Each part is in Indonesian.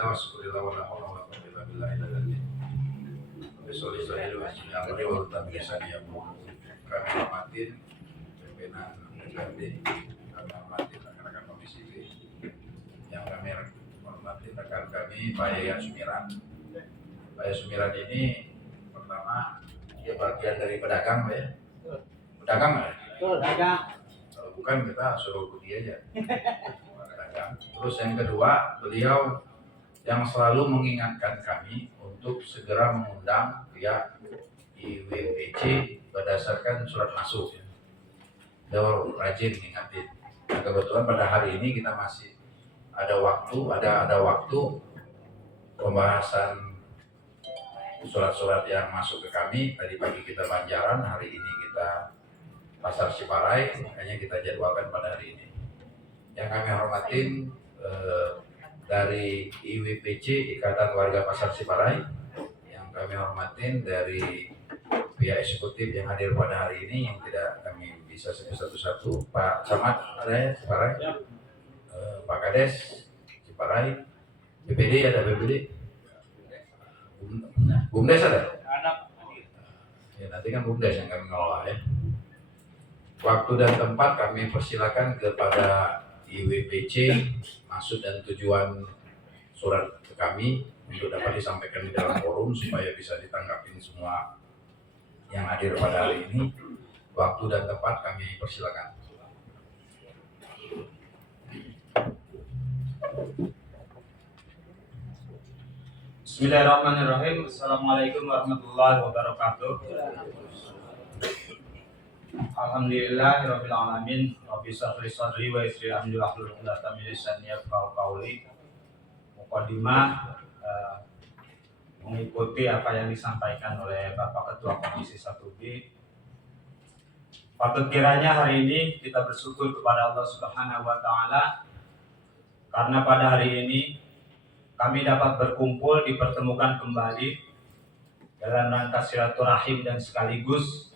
Alhamdulillah wassallallahu wala haula wala quwwata illa billah Bismillah Bismillahirrahmanirrahim Kami hormatin pimpinan DPRD, kami hormatin rekan-rekan Komisi B, yang kami hormatin rekan kami Pak Yaya Sumiran. Pak Yaya Sumiran ini pertama dia bagian dari pedagang, Pak ya. Pedagang ya? Pedagang. Kalau bukan kita suruh Budi aja. Pedagang. Terus yang kedua, beliau yang selalu mengingatkan kami untuk segera mengundang pihak IWPC berdasarkan surat masuk. Dia rajin mengingatkan. Nah, kebetulan pada hari ini kita masih ada waktu pembahasan surat-surat yang masuk ke kami. Tadi pagi kita Banjaran, hari ini kita Pasar Ciparai, makanya kita jadwalkan pada hari ini. Yang kami hormatin dari IWPC, Ikatan Warga Pasar Ciparai, yang kami hormatin dari pihak eksekutif yang hadir pada hari ini, yang tidak kami bisa sebut satu-satu, Pak Camat ada ya Ciparai, Pak Kades Ciparai, BPD ada BPD, BUMDes ada? Ya, nanti kan BUMDes yang kami ngelola ya. Waktu dan tempat kami persilakan kepada IWPC, maksud dan tujuan surat ke kami untuk dapat disampaikan di dalam forum supaya bisa ditanggapin semua yang hadir pada hari ini. Waktu dan tempat kami persilakan. Bismillahirrahmanirrahim. Assalamualaikum warahmatullahi wabarakatuh. Alhamdulillahirabbil alamin. Rabbi shrah li sadri wa yassir li amri wahlul 'uqdatam min lisani yafqahu qawli. Mukadimah mengikuti apa yang disampaikan oleh Bapak Ketua Komisi 1B. Patut kiranya hari ini kita bersyukur kepada Allah Subhanahu wa taala karena pada hari ini kami dapat berkumpul, dipertemukan kembali dalam rangka silaturahim dan sekaligus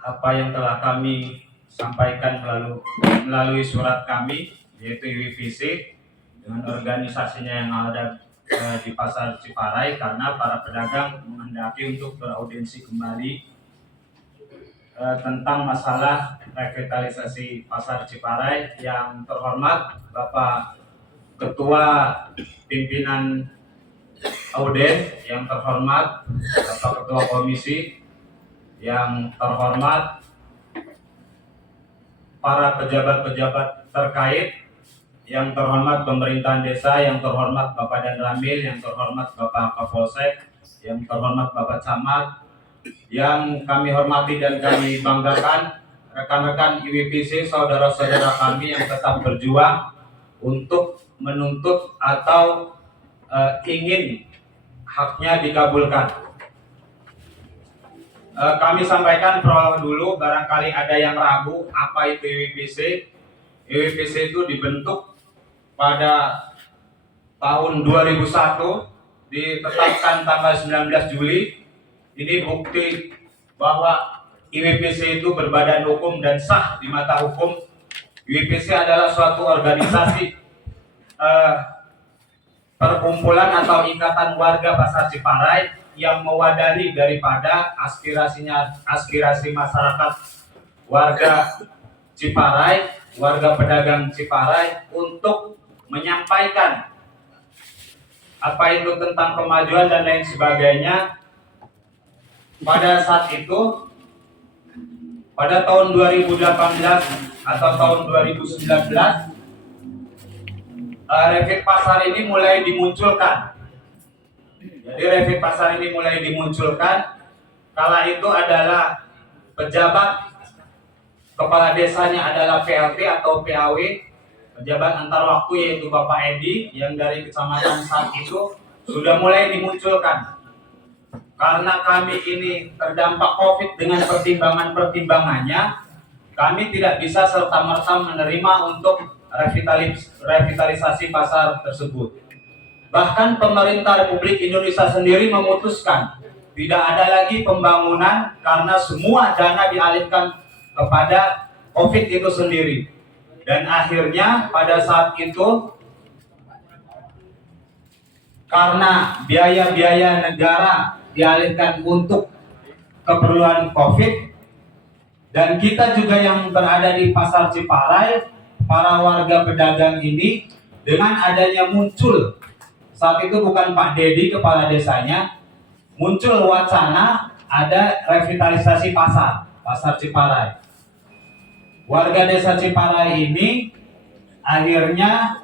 apa yang telah kami sampaikan melalui surat kami, yaitu IWPC dengan organisasinya yang ada di Pasar Ciparai, karena para pedagang menghendaki untuk beraudiensi kembali tentang masalah revitalisasi Pasar Ciparai. Yang terhormat Bapak Ketua Pimpinan Auden, yang terhormat Bapak Ketua Komisi, yang terhormat para pejabat-pejabat terkait, yang terhormat pemerintahan desa, yang terhormat Bapak Dan Ramil, yang terhormat Bapak Kapolsek, yang terhormat Bapak Camat, yang kami hormati dan kami banggakan rekan-rekan IWPC, saudara-saudara kami yang tetap berjuang untuk menuntut atau ingin haknya dikabulkan. Kami sampaikan prolog dulu, barangkali ada yang ragu apa itu IWPC. IWPC itu dibentuk pada tahun 2001, ditetapkan tanggal 19 Juli. Ini bukti bahwa IWPC itu berbadan hukum dan sah di mata hukum. IWPC adalah suatu organisasi perkumpulan atau ikatan warga Pasar Ciparai yang mewadahi daripada aspirasi masyarakat warga Ciparai, warga pedagang Ciparai untuk menyampaikan apa itu tentang kemajuan dan lain sebagainya. Pada saat itu, pada tahun 2018 atau tahun 2019, Revit Pasar ini mulai dimunculkan. Jadi Revit Pasar ini mulai dimunculkan. Kala itu adalah pejabat kepala desanya adalah PLT atau PAW, pejabat antar waktu, yaitu Bapak Edi yang dari kecamatan saat itu sudah mulai dimunculkan. Karena kami ini terdampak COVID dengan pertimbangannya, kami tidak bisa serta-merta menerima untuk revitalisasi pasar tersebut. Bahkan pemerintah Republik Indonesia sendiri memutuskan tidak ada lagi pembangunan karena semua dana dialihkan kepada COVID itu sendiri. Dan akhirnya pada saat itu karena biaya-biaya negara dialihkan untuk keperluan COVID, dan kita juga yang berada di Pasar Ciparai, para warga pedagang ini, dengan adanya muncul, saat itu bukan Pak Dedi kepala desanya, muncul wacana ada revitalisasi pasar Ciparai. Warga desa Ciparai ini akhirnya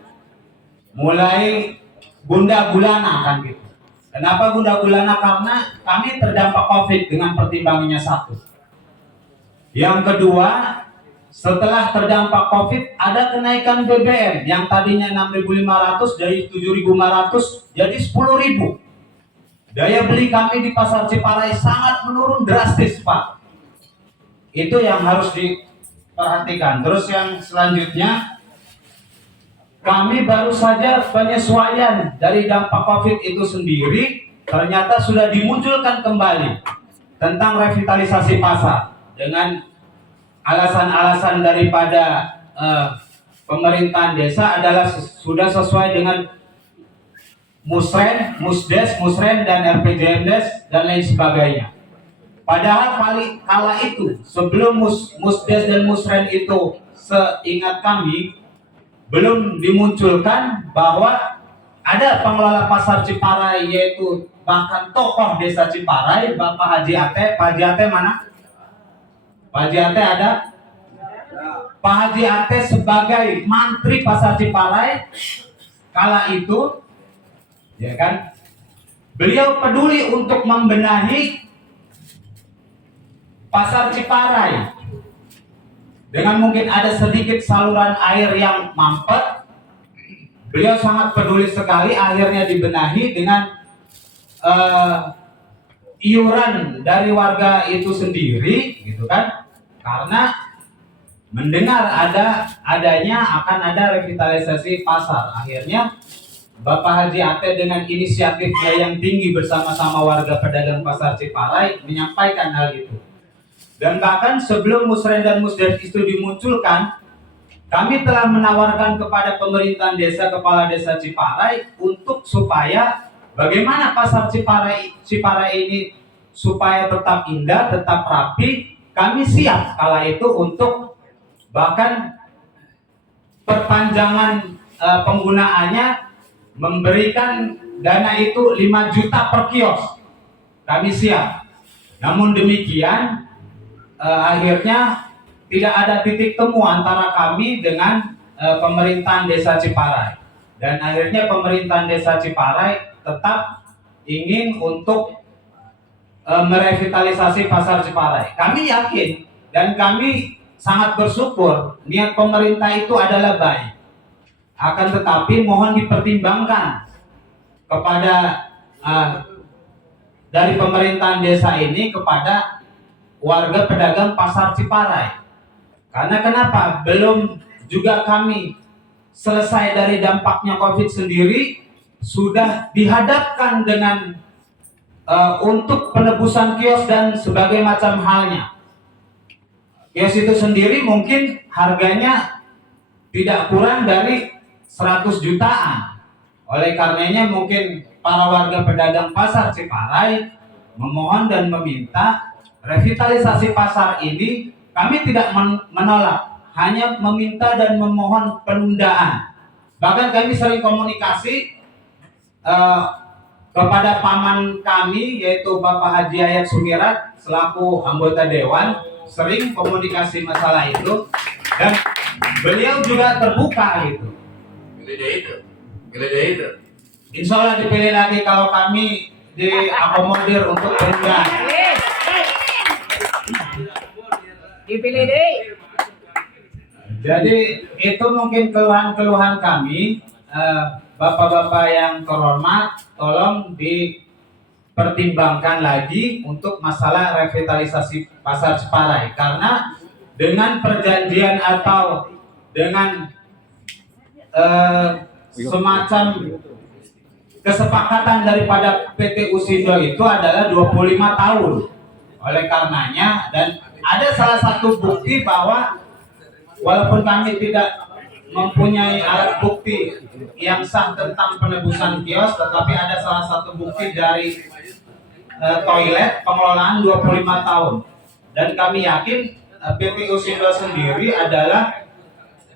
mulai gundah gulana kan gitu. Kenapa gundah gulana? Karena kami terdampak COVID dengan pertimbangannya satu. Yang kedua, setelah terdampak COVID ada kenaikan BBM yang tadinya 6.500 dari 7.500 jadi 10.000. Daya beli kami di Pasar Ciparai sangat menurun drastis, Pak. Itu yang harus diperhatikan. Terus yang selanjutnya, kami baru saja penyesuaian dari dampak COVID itu sendiri, ternyata sudah dimunculkan kembali tentang revitalisasi pasar dengan alasan-alasan daripada pemerintahan desa adalah sudah sesuai dengan Musren, Musdes, Musren dan RPJMdes dan lain sebagainya. Padahal kala itu sebelum Musdes dan Musren itu seingat kami belum dimunculkan bahwa ada pengelola pasar Ciparai, yaitu bahkan tokoh desa Ciparai, Bapak Haji Ate. Pak Haji Ate mana? Pak Haji Ate ada? Pak Haji Ate sebagai mantri pasar Ciparai kala itu, ya kan? Beliau peduli untuk membenahi pasar Ciparai. Dengan mungkin ada sedikit saluran air yang mampet, beliau sangat peduli sekali, akhirnya dibenahi dengan iuran dari warga itu sendiri, gitu kan? Karena mendengar adanya akan ada revitalisasi pasar, akhirnya Bapak Haji Ate dengan inisiatifnya yang tinggi bersama-sama warga pedagang pasar Ciparai menyampaikan hal itu. Dan bahkan sebelum Musren dan Musdes itu dimunculkan, kami telah menawarkan kepada pemerintahan desa, kepala desa Ciparai untuk supaya bagaimana pasar Ciparai ini supaya tetap indah, tetap rapi. Kami siap kala itu untuk bahkan perpanjangan penggunaannya, memberikan dana itu 5 juta per kios. Kami siap. Namun demikian akhirnya tidak ada titik temu antara kami dengan pemerintahan desa Ciparai, dan akhirnya pemerintahan desa Ciparai tetap ingin untuk merevitalisasi pasar Ciparai. Kami yakin dan kami sangat bersyukur niat pemerintah itu adalah baik, akan tetapi mohon dipertimbangkan kepada dari pemerintahan desa ini kepada warga pedagang pasar Ciparai. Karena kenapa? Belum juga kami selesai dari dampaknya COVID sendiri, sudah dihadapkan dengan untuk penebusan kios dan sebagai macam halnya. Kios itu sendiri mungkin harganya tidak kurang dari 100 jutaan. Oleh karenanya mungkin para warga pedagang pasar Ciparai memohon dan meminta revitalisasi pasar ini. Kami tidak menolak, hanya meminta dan memohon penundaan. Bahkan kami sering komunikasi kepada paman kami, yaitu Bapak Haji Ayat Sumirat selaku anggota dewan, sering komunikasi masalah itu, dan beliau juga terbuka gitu. Pilih itu. Insya Allah dipilih lagi kalau kami diakomodir untuk penundaan. Dipilih deh. Jadi itu mungkin keluhan-keluhan kami, bapak-bapak yang terhormat, tolong dipertimbangkan lagi untuk masalah revitalisasi pasar Ciparai, karena dengan perjanjian atau dengan semacam kesepakatan daripada PT Usindo itu adalah 25 tahun. Oleh karenanya, dan ada salah satu bukti bahwa walaupun kami tidak mempunyai alat bukti yang sah tentang penebusan kios, tetapi ada salah satu bukti dari toilet pengelolaan 25 tahun. Dan kami yakin PT Usindo sendiri adalah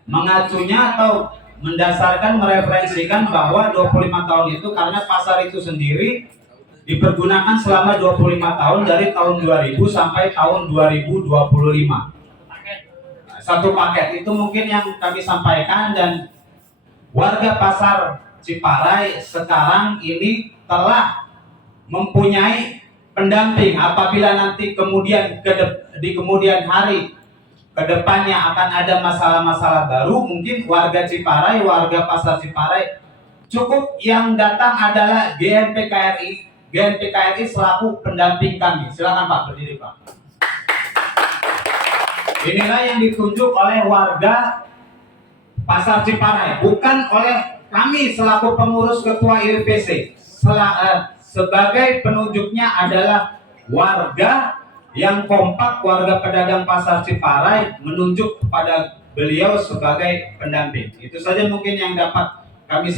mengacunya atau mendasarkan mereferensikan bahwa 25 tahun itu karena pasar itu sendiri dipergunakan selama 25 tahun dari tahun 2000 sampai tahun 2025. Satu paket itu mungkin yang kami sampaikan, dan warga pasar Ciparai sekarang ini telah mempunyai pendamping apabila nanti di kemudian hari kedepannya akan ada masalah-masalah baru. Mungkin warga Ciparai, warga pasar Ciparai, cukup yang datang adalah GNP KRI selaku pendamping kami. Silakan Pak, berdiri Pak. Inilah yang ditunjuk oleh warga pasar Ciparai, bukan oleh kami selaku pengurus ketua IWPC. Sebagai penunjuknya adalah warga yang kompak, warga pedagang pasar Ciparai menunjuk kepada beliau sebagai pendamping. Itu saja mungkin yang dapat kami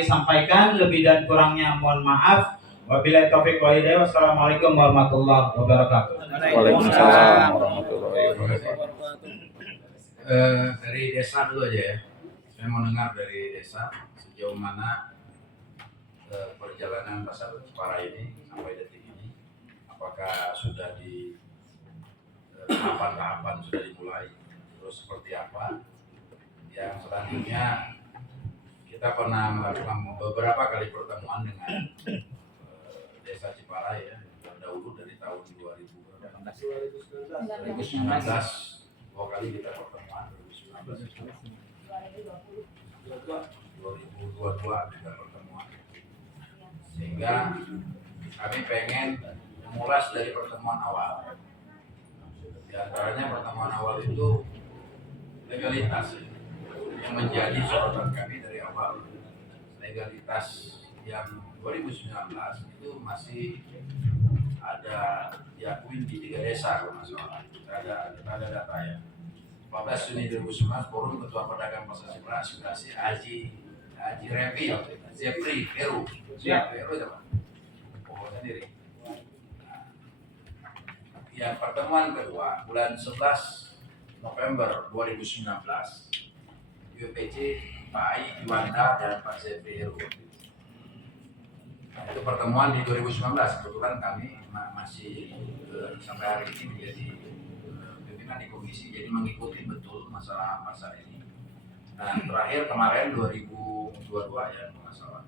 sampaikan. Lebih dan kurangnya mohon maaf. Wabillahi taufiq wal hidayah. Wassalamualaikum warahmatullahi wabarakatuh. Waalaikumsalam warahmatullahi wabarakatuh. Dari desa dulu aja ya. Saya mau dengar dari desa sejauh mana perjalanan pasar Ciparai ini sampai detik ini. Apakah sudah di tahapan-tahapan sudah dimulai, terus seperti apa? Yang selanjutnya kita pernah melakukan beberapa kali pertemuan dengan desa Ciparai ya, terdahulu dari tahun 2019 dua kali kita pertemuan, 2019 2022 kita pertemuan, sehingga kami pengen mengulas dari pertemuan awal. Di antaranya pertemuan awal itu legalitas yang menjadi sorotan kami dari awal. Legalitas yang 2019 itu masih ada diakui di 3 desa kalau nggak salah. Kita ada data ya. 14 Juni 2019 Forum Ketua Pedagang Pasar Ciparai aspirasi Haji Revi, Jeffrey Heru, Heru siapa? Oh sendiri. Yang pertemuan kedua bulan 11 November 2019 UPC Pak Ai Juanda dan Pak Jeffrey Heru. Itu pertemuan di 2019, kebetulan kami masih sampai hari ini menjadi pimpinan di komisi, jadi mengikuti betul masalah pasar ini. Nah, terakhir kemarin 2022 ya masalah.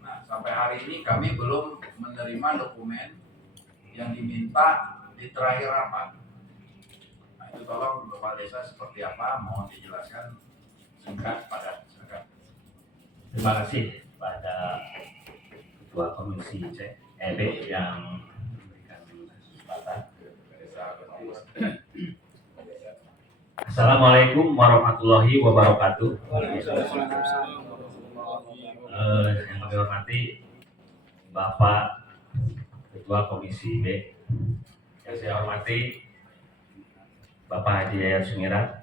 Nah, sampai hari ini kami belum menerima dokumen yang diminta di terakhir rapat. Nah, itu tolong Bapak Desa seperti apa, mohon dijelaskan singkat padat. Terima kasih pada Ketua Komisi C, EB yang memberikan kesempatan. Assalamualaikum warahmatullahi wabarakatuh. Yang kami hormati Bapak Ketua Komisi B, yang saya hormati Bapak Haji Yayat Sumirat,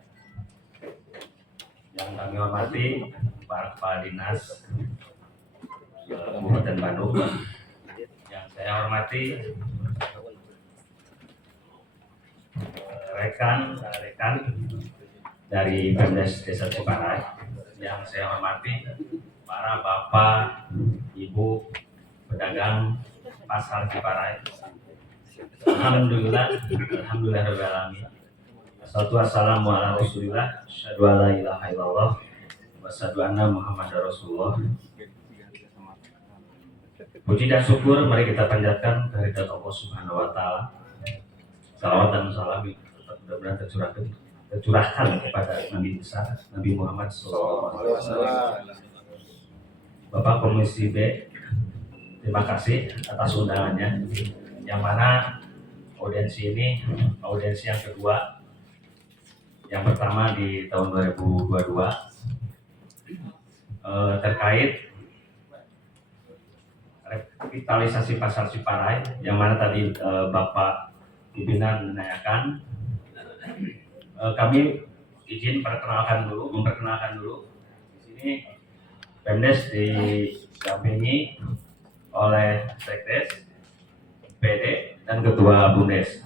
yang kami hormati Pak Kepala Dinas Kabupaten Bandung, yang saya hormati rekan-rekan dari Pemdes Desa Ciparai, yang saya hormati para bapak, ibu pedagang pasar Ciparai. Alhamdulillah rabbil alamin. Wassalamu ala Rasulillah, asyhadu an la ilaha illallah wa asyhadu anna Muhammadar Rasulullah. Puji dan syukur mari kita panjatkan kehadirat Allah Subhanahu wa taala. Salawat dan salam mudah-mudahan tercurahkan kepada Nabi besar Nabi Muhammad SAW. Bapak Komisi B, terima kasih atas undangannya, yang mana audiensi ini audiensi yang kedua. Yang pertama di tahun 2022 terkait revitalisasi pasar Ciparai, yang mana tadi Bapak pimpinan menanyakan. Kami izin memperkenalkan dulu. Di sini Pemdes didampingi oleh Sekdes, PD, dan Ketua Bumdes.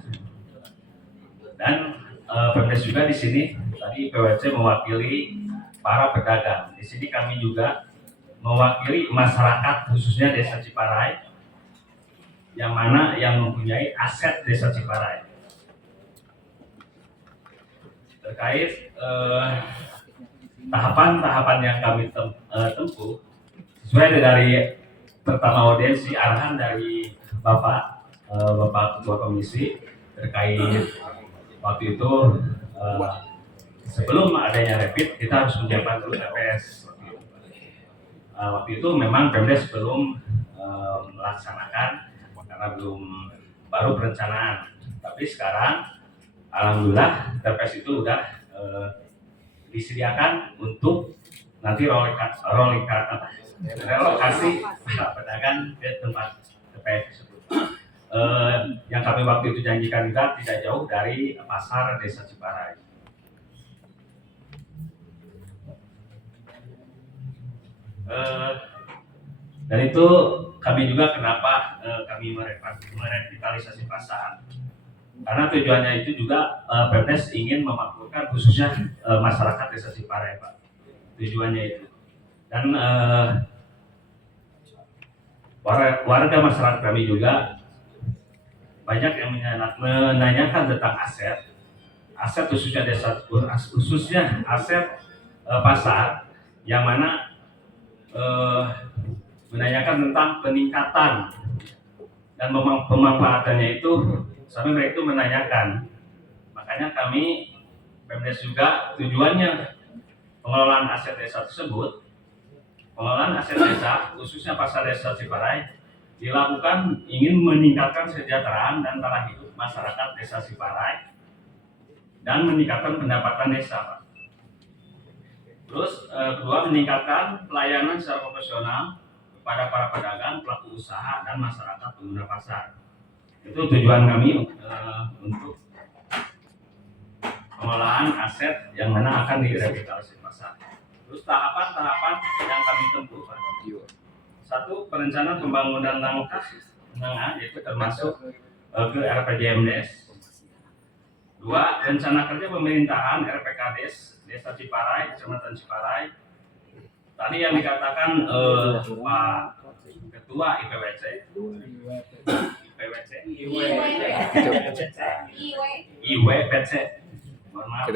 Dan Pemdes juga di sini tadi PWC mewakili para pedagang. Di sini kami juga mewakili masyarakat khususnya Desa Ciparai yang mana yang mempunyai aset Desa Ciparai. Terkait tahapan-tahapan yang kami tempuh sesuai dari pertama audiensi arahan dari Bapak Ketua Komisi terkait waktu itu sebelum adanya rapid kita harus menyiapkan dulu TPS. Waktu itu memang Pemdes belum melaksanakan karena baru perencanaan. Tapi sekarang alhamdulillah TPS itu udah disediakan untuk nanti relokasi pedagang ke tempat TPS tersebut. Yang kami waktu itu janjikan juga tidak jauh dari pasar Desa Ciparai. Dan itu kami juga kenapa kami merevitalisasi pasar, karena tujuannya itu juga Pemdes ingin memakmurkan khususnya masyarakat Desa Ciparai, Pak. Tujuannya itu. Dan warga masyarakat kami juga banyak yang menanyakan tentang aset khususnya aset pasar, yang mana menanyakan tentang peningkatan dan pemanfaatannya itu sampai mereka itu menanyakan. Makanya kami Pemdes juga tujuannya pengelolaan aset desa tersebut, pengelolaan aset desa khususnya pasar Desa Ciparai dilakukan ingin meningkatkan kesejahteraan dan taraf hidup masyarakat Desa Ciparai dan meningkatkan pendapatan desa, Pak. Terus kedua, meningkatkan pelayanan secara profesional kepada para pedagang, pelaku usaha, dan masyarakat pengguna pasar. Itu tujuan kami untuk pengelolaan aset yang mana akan direvitalisasi pasar. Terus tahapan-tahapan yang kami tempuh, Pak. Satu, perencanaan pembangunan langkah menengah, yaitu termasuk ke RPJMDes. Dua, rencana kerja pemerintahan RPKDes Desa Ciparai, Kecamatan Ciparai. Tadi yang dikatakan Pak Ketua IPWC, IWPC, mohon maaf.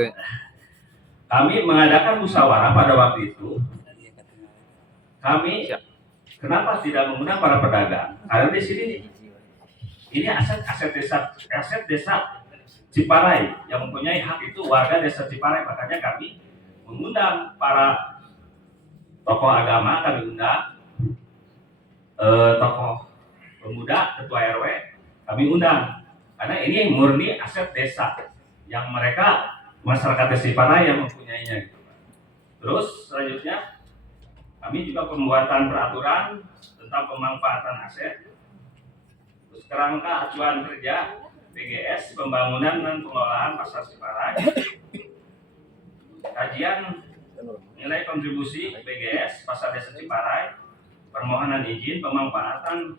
Kami mengadakan musyawarah pada waktu itu. Kami kenapa tidak mengundang para pedagang? Karena di sini ini aset desa Ciparai yang mempunyai hak itu warga Desa Ciparai. Makanya kami mengundang para tokoh agama, kami undang tokoh pemuda, ketua RW, kami undang. Karena ini murni aset desa yang mereka masyarakat Desa Ciparai yang mempunyainya. Terus selanjutnya kami juga pembuatan peraturan tentang pemanfaatan aset. Terus kerangka acuan kerja BGS pembangunan dan pengelolaan pasar Ciparai. Kajian nilai kontribusi BGS pasar Desa Ciparai, permohonan izin pemanfaatan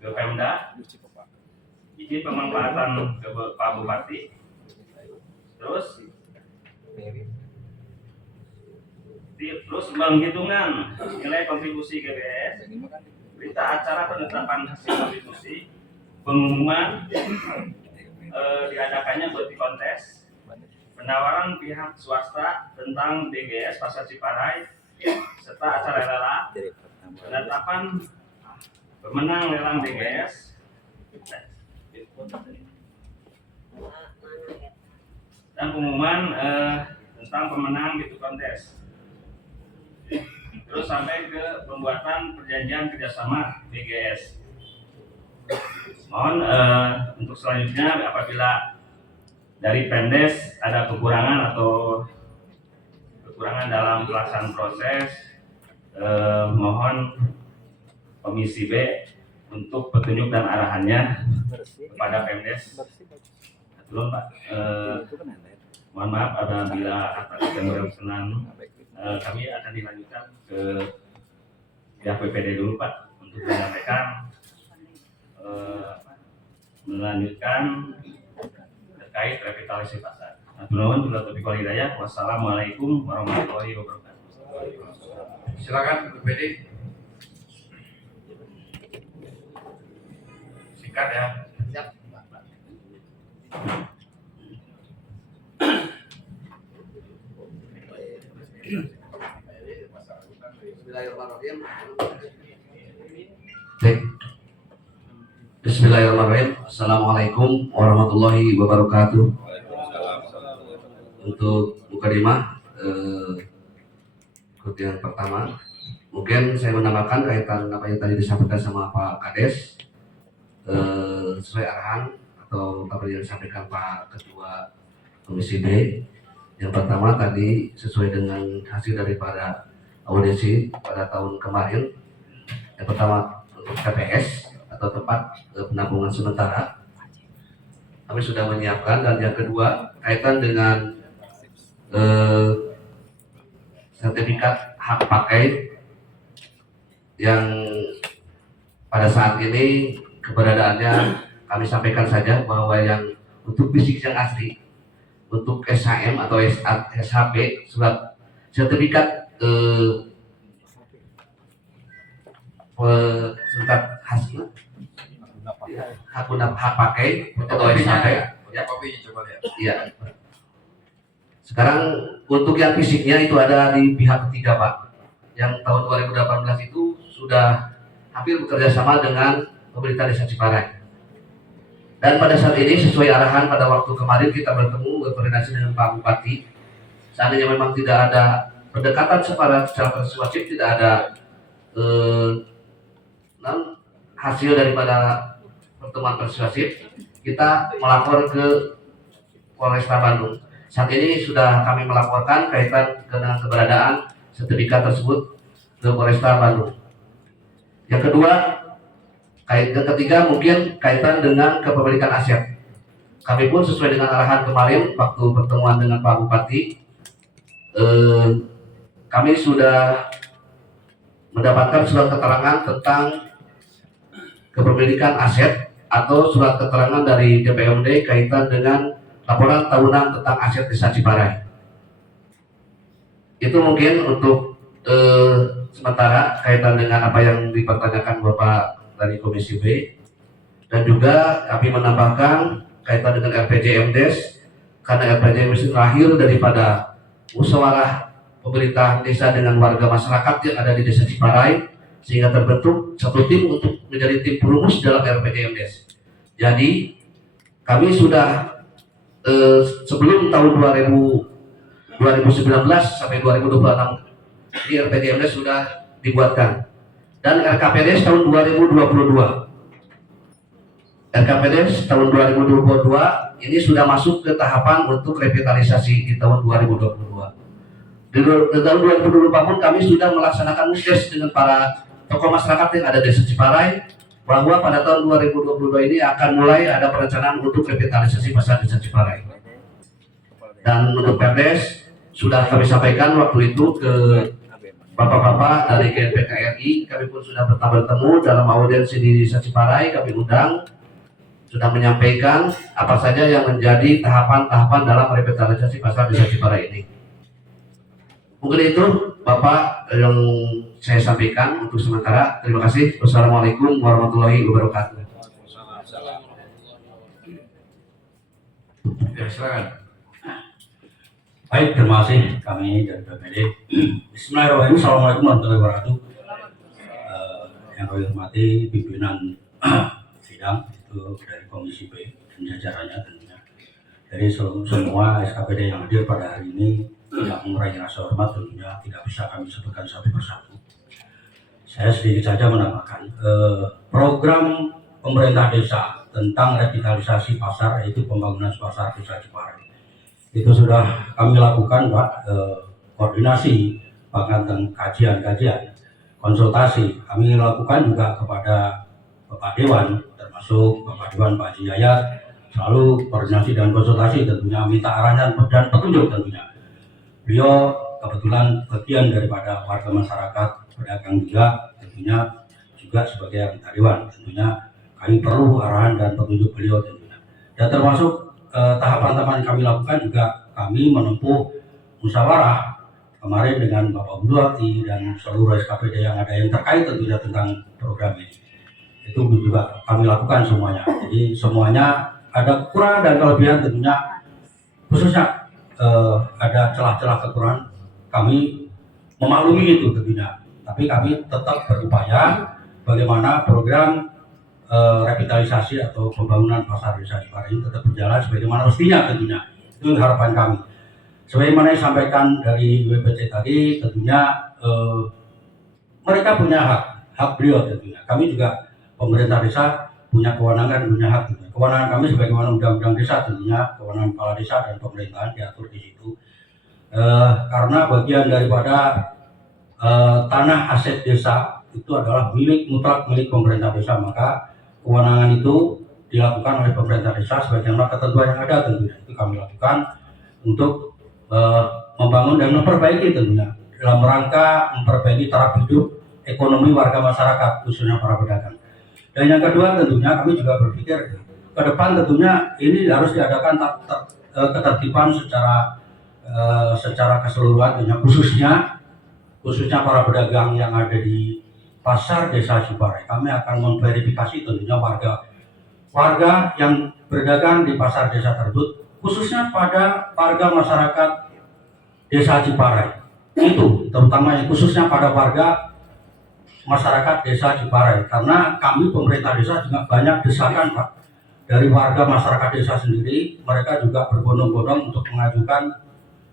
ke Pemda, izin pemanfaatan ke Pak Bupati. Terus penghitungan nilai kontribusi GBS, berita acara penetapan hasil kontribusi, pengumuman diadakannya bukti kontes, penawaran pihak swasta tentang BGS Pasar Ciparai, serta acara lelang, penetapan pemenang lelang BGS, dan pengumuman tentang pemenang bukti kontes. Terus sampai ke pembuatan perjanjian kerjasama BGS. Mohon untuk selanjutnya apabila dari Pemdes ada kekurangan dalam pelaksanaan proses, mohon Komisi B untuk petunjuk dan arahannya kepada Pemdes. Belum Pak. Mohon maaf apabila kata yang berkenan. Kami akan dilanjutkan ke pihak PPD dulu Pak untuk menyampaikan melanjutkan terkait revitalisasi pasar. Nuhun bila taufiq wal hidayah. Wassalamualaikum warahmatullahi wabarakatuh. Silakan PPD. Singkat ya. Bismillahirrahmanirrahim. Bismillahirrahmanirrahim. Assalamualaikum warahmatullahi wabarakatuh. Untuk mukadimah yang pertama, mungkin saya menambahkan kaitan apa yang tadi disampaikan sama Pak Kades, sesuai arahan atau apa yang disampaikan Pak Ketua Komisi B. Yang pertama tadi sesuai dengan hasil daripada audisi pada tahun kemarin. Yang pertama untuk TPS atau tempat penampungan sementara kami sudah menyiapkan, dan yang kedua kaitan dengan sertifikat hak pakai yang pada saat ini keberadaannya kami sampaikan saja bahwa yang untuk fisik yang asli, untuk SHM atau SHP, surat sertifikat surat hasil hak pakai atau SHP ya. Kopinya coba lihat. Iya. Sekarang untuk yang fisiknya itu ada di pihak ketiga Pak. Yang tahun 2018 itu sudah hampir bekerja sama dengan pemerintah Desa Ciparai. Dan pada saat ini sesuai arahan pada waktu kemarin kita bertemu berkoordinasi dengan Pak Bupati. Seandainya memang tidak ada pendekatan secara persuasif, tidak ada hasil daripada pertemuan persuasif, kita melapor ke Polresta Bandung. Saat ini sudah kami melaporkan kaitan dengan keberadaan sertifikat tersebut ke Polresta Bandung. Yang kedua, ketiga mungkin kaitan dengan kepemilikan aset. Kami pun sesuai dengan arahan kemarin waktu pertemuan dengan Pak Bupati, kami sudah mendapatkan surat keterangan tentang kepemilikan aset atau surat keterangan dari DPMD kaitan dengan laporan tahunan tentang aset Desa Ciparai. Itu mungkin untuk sementara kaitan dengan apa yang dipertanyakan Bapak dari Komisi B. Dan juga kami menambahkan kaitan dengan RPJMdes, karena RPJMdes itu lahir daripada musyawarah pemerintah desa dengan warga masyarakat yang ada di Desa Ciparai, sehingga terbentuk satu tim untuk menjadi tim perumus dalam RPJMdes. Jadi kami sudah sebelum tahun 2019 sampai 2026 di RPJMdes sudah dibuatkan, dan RKPDes tahun 2022. RKPDes tahun 2022 ini sudah masuk ke tahapan untuk revitalisasi di tahun 2022. Di tahun 2024 pun kami sudah melaksanakan musdes dengan para tokoh masyarakat yang ada di Desa Ciparai, bahwa pada tahun 2022 ini akan mulai ada perencanaan untuk revitalisasi pasar Desa Ciparai. Dan untuk Perdes sudah kami sampaikan waktu itu ke Bapak-bapak dari GNPKRI, kami pun sudah bertemu dalam audiensi di Desa Ciparai, kami undang, sudah menyampaikan apa saja yang menjadi tahapan-tahapan dalam revitalisasi pasar Desa Ciparai ini. Mungkin itu Bapak yang saya sampaikan untuk sementara. Terima kasih. Wassalamualaikum warahmatullahi wabarakatuh. Ya, silakan. Baik, terima kasih kami dari PPD. Bismillahirrahmanirrahim. Assalamualaikum warahmatullahi wabarakatuh. Yang kami hormati pimpinan sidang itu dari Komisi B dan jajarannya tentunya. Dari semua SKPD yang hadir pada hari ini, tidak mengurangi rasa hormat tentunya, tidak bisa kami sebutkan satu persatu. Saya sedikit saja menambahkan program pemerintah desa tentang revitalisasi pasar, yaitu pembangunan pasar Desa Ciparai. Itu sudah kami lakukan Pak, koordinasi, bahkan kajian-kajian, konsultasi. Kami lakukan juga kepada Bapak Dewan, termasuk Bapak Dewan Pak Haji Yayat, selalu koordinasi dan konsultasi tentunya, minta arahan dan petunjuk tentunya. Beliau kebetulan bagian daripada warga masyarakat pedagang juga, tentunya juga sebagai anggota dewan, tentunya kami perlu arahan dan petunjuk beliau tentunya. Dan termasuk tahapan-tahapan kami lakukan juga, kami menempuh musyawarah kemarin dengan Bapak Bupati dan seluruh SKPD yang ada yang terkait tentunya tentang program ini. Itu juga kami lakukan semuanya. Jadi semuanya ada kekurangan dan kelebihan tentunya, khususnya ada celah-celah kekurangan, kami memaklumi itu tentunya. Tapi kami tetap berupaya bagaimana program revitalisasi atau pembangunan pasar desa Cipari ini tetap berjalan sebagaimana mestinya tentunya. Itu harapan kami. Sebagaimana disampaikan dari WPC tadi, tentunya mereka punya hak beliau tentunya. Kami juga pemerintah desa punya kewenangan, punya hak tentunya. Kewenangan kami sebagaimana undang-undang desa tentunya, kewenangan kepala desa dan pemerintahan diatur di situ. Karena bagian daripada tanah aset desa itu adalah mutlak milik pemerintah desa, maka kewenangan itu dilakukan oleh pemerintah desa sebagaimana ketentuan yang ada tentunya. Itu kami lakukan untuk membangun dan memperbaiki tentunya dalam rangka memperbaiki taraf hidup ekonomi warga masyarakat, khususnya para pedagang. Dan yang kedua tentunya kami juga berpikir ke depan tentunya ini harus diadakan ketertiban secara keseluruhan tentunya, khususnya para pedagang yang ada di pasar desa Cipari. Kami akan memverifikasi tentunya warga yang berdagang di pasar desa tersebut, khususnya pada warga masyarakat desa Ciparai. Itu terutama yang khususnya pada warga masyarakat desa Ciparai, karena kami pemerintah desa juga banyak desakan Pak dari warga masyarakat desa sendiri. Mereka juga berbondong-bondong untuk mengajukan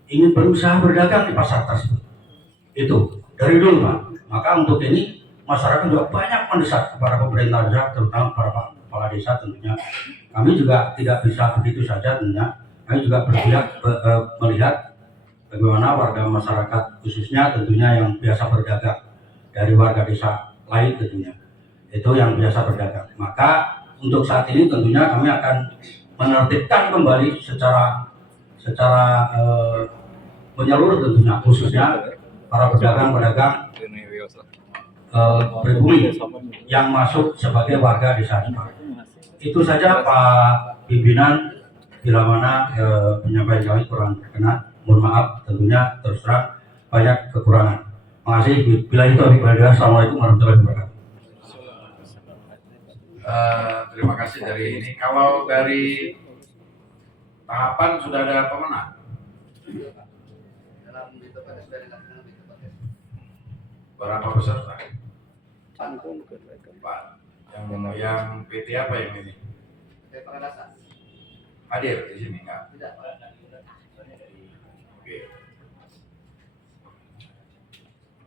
ingin berusaha berdagang di pasar tersebut. Itu dari dulu Pak. Maka untuk ini masyarakat juga banyak mendesak kepada pemerintah desa, terutama para kepala desa tentunya. Kami juga tidak bisa begitu saja tentunya. Kami juga berpihak melihat bagaimana warga masyarakat khususnya tentunya yang biasa berdagang dari warga desa lain tentunya. Itu yang biasa berdagang. Maka untuk saat ini tentunya kami akan menertibkan kembali secara menyeluruh tentunya, khususnya para pedagang-pedagang pribumi yang masuk sebagai warga desa Cipari. Itu saja Pak Pimpinan, bila mana penyampaian kami kurang berkenan, mohon maaf tentunya, terus terang banyak kekurangan. Terima kasih. Bila itu Assalamualaikum warahmatullahi wabarakatuh. Terima kasih dari ini. Kalau dari tahapan sudah ada pemenang. Berapa peserta? Pak, yang PT apa yang ini? Hadir di sini enggak? Oke.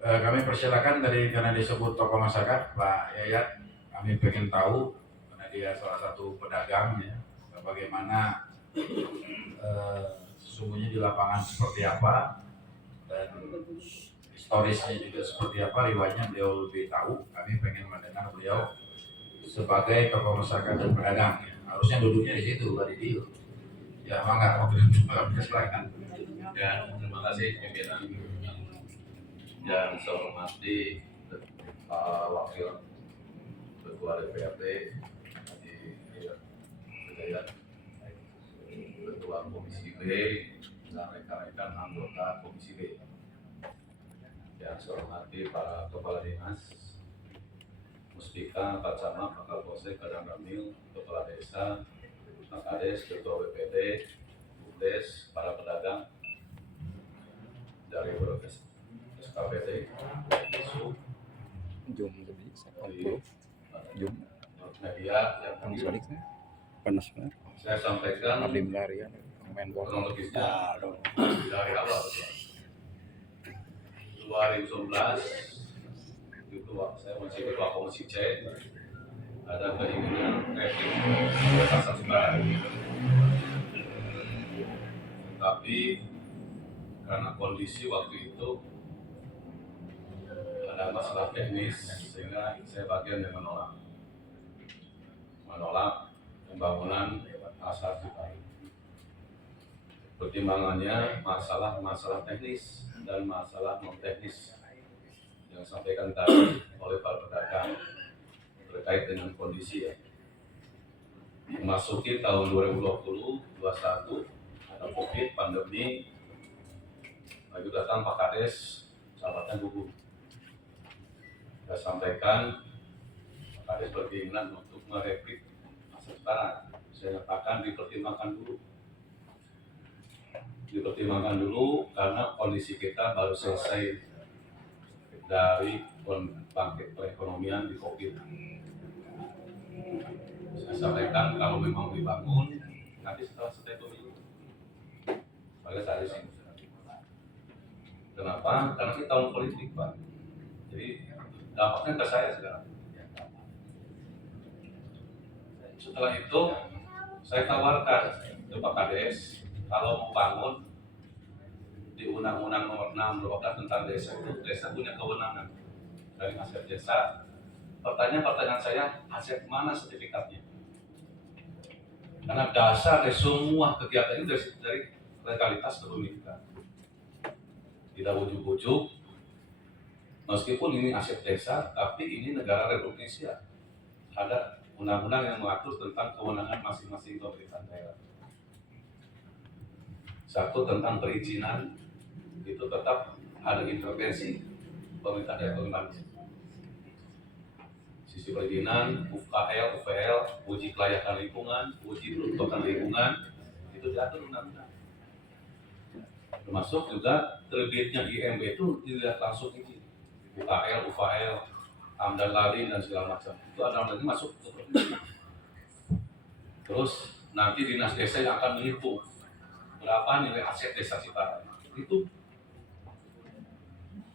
Kami persilakan dari, karena disebut tokoh masyarakat, Pak Yayat. Kami pengen tahu karena dia salah satu pedagang ya, bagaimana sesungguhnya di lapangan seperti apa dan historisnya juga seperti apa, riwayatnya beliau lebih tahu. Kami pengen mendengar beliau sebagai tokoh masyarakat dan pedagang ya. Harusnya duduknya di situ, Pak Didi. Ya, mangga, waktu itu silakan. Ya, terima kasih pimpinan yang saya hormati Wakil Ketua DPRD Haji Hidayat, Ketua Komisi B dan rekan-rekan anggota Komisi B. Yang saya hormati para Kepala Dinas, Muspika, Pak Camat, Pak Kapolsek, Kadang Ramil, Kepala Desa, Pak Kades, Ketua BPD, BUMDes, para pedagang dari berbagai SKPD, media yang hadir. Saya sampaikan kronologisnya dari awal 2019 itu saya masih ketua komisi C, ada keinginan review pasar Cipari, tapi karena kondisi waktu itu ada masalah teknis sehingga saya bagian yang menolak pembangunan pasar Cipayung. Pertimbangannya masalah teknis dan masalah non teknis yang disampaikan tadi oleh para pedagang terkait dengan kondisi ya. Memasuki tahun 2020-21 ada COVID, pandemi, lagi datang Pak Kades, sahabatnya gugur. Saya sampaikan Pak Kades berkeinginan untuk merekrut masa sekarang. Saya nyatakan dipertimbangkan dulu karena kondisi kita baru selesai dari bangkit perekonomian di COVID. Saya sampaikan kalau memang dibangun nanti setelah selesai pemilu. Maka saya di sini. Kenapa? Karena ini tahun politik, Pak. Jadi dampaknya ke saya sekarang. Setelah itu saya tawarkan ke Pak Kades kalau mau bangun di Undang-Undang Nomor 6 tentang desa itu, desa punya kewenangan dari aset desa. Pertanyaan saya, aset mana sertifikatnya? Karena dasar dari semua kegiatan itu dari legalitas kepemilikan. Tidak ujuk-ujuk, meskipun ini aset desa, tapi ini negara Republik Indonesia. Ada undang-undang yang mengatur tentang kewenangan masing-masing pemerintah daerah. Satu tentang perizinan, itu tetap ada intervensi pemerintah daerah. Sisi perizinan, UKL, uji kelayakan lingkungan, uji peruntukan lingkungan, itu diatur undang-undang. Termasuk juga terbitnya IMB itu dilihat langsung izin. UKL, AMDAL LALIN dan segala macam. Itu ada lagi masuk ke provinsi. Terus nanti dinas desa yang akan menghitung berapa nilai aset desa Cipayung. Itu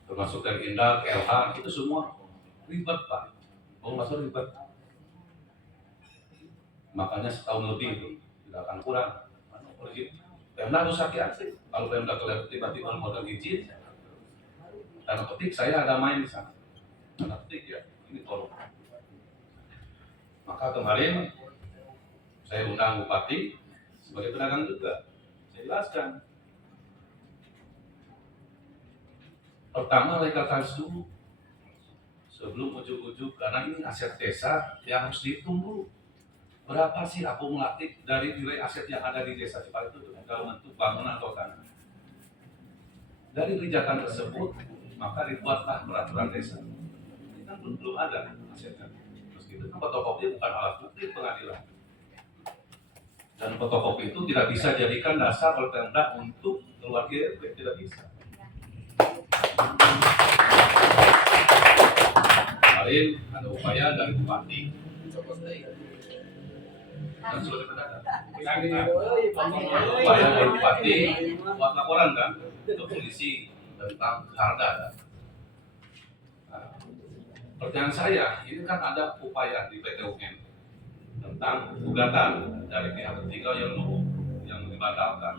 termasuk dari Indah, KLH, itu semua ribet, Pak. Oh, masuk ribet. Makanya setahun lebih itu tidak akan kurang. Pemda harus hati-hati. Kalau Pemda tiba-tiba modal izin, tanda petik saya ada main di sana. Tanda petik ya, ini tolong. Maka kemarin saya undang Bupati sebagai pedagang juga. Saya jelaskan. Pertama legalitas dulu. Sebelum ujuk-ujuk, karena ini aset desa yang harus dihitung dulu. Berapa sih akumulatif dari nilai aset yang ada di desa Cipayung itu dalam bentuk bangunan atau tanah. Dari kebijakan tersebut, maka dibuatlah peraturan desa. Ini kan belum ada asetnya. Meskipun fotokopi bukan alat bukti pengadilan. Dan fotokopi itu tidak bisa jadikan dasar oleh Pemda untuk keluar GRP, tidak bisa. Kemarin ada upaya dari Bupati dan sudah dipedagang. Upaya dari Bupati buat laporan kan ke polisi tentang harga. Nah, pertanyaan saya, ini kan ada upaya di PT UN tentang gugatan dari pihak ketiga yang dibatalkan.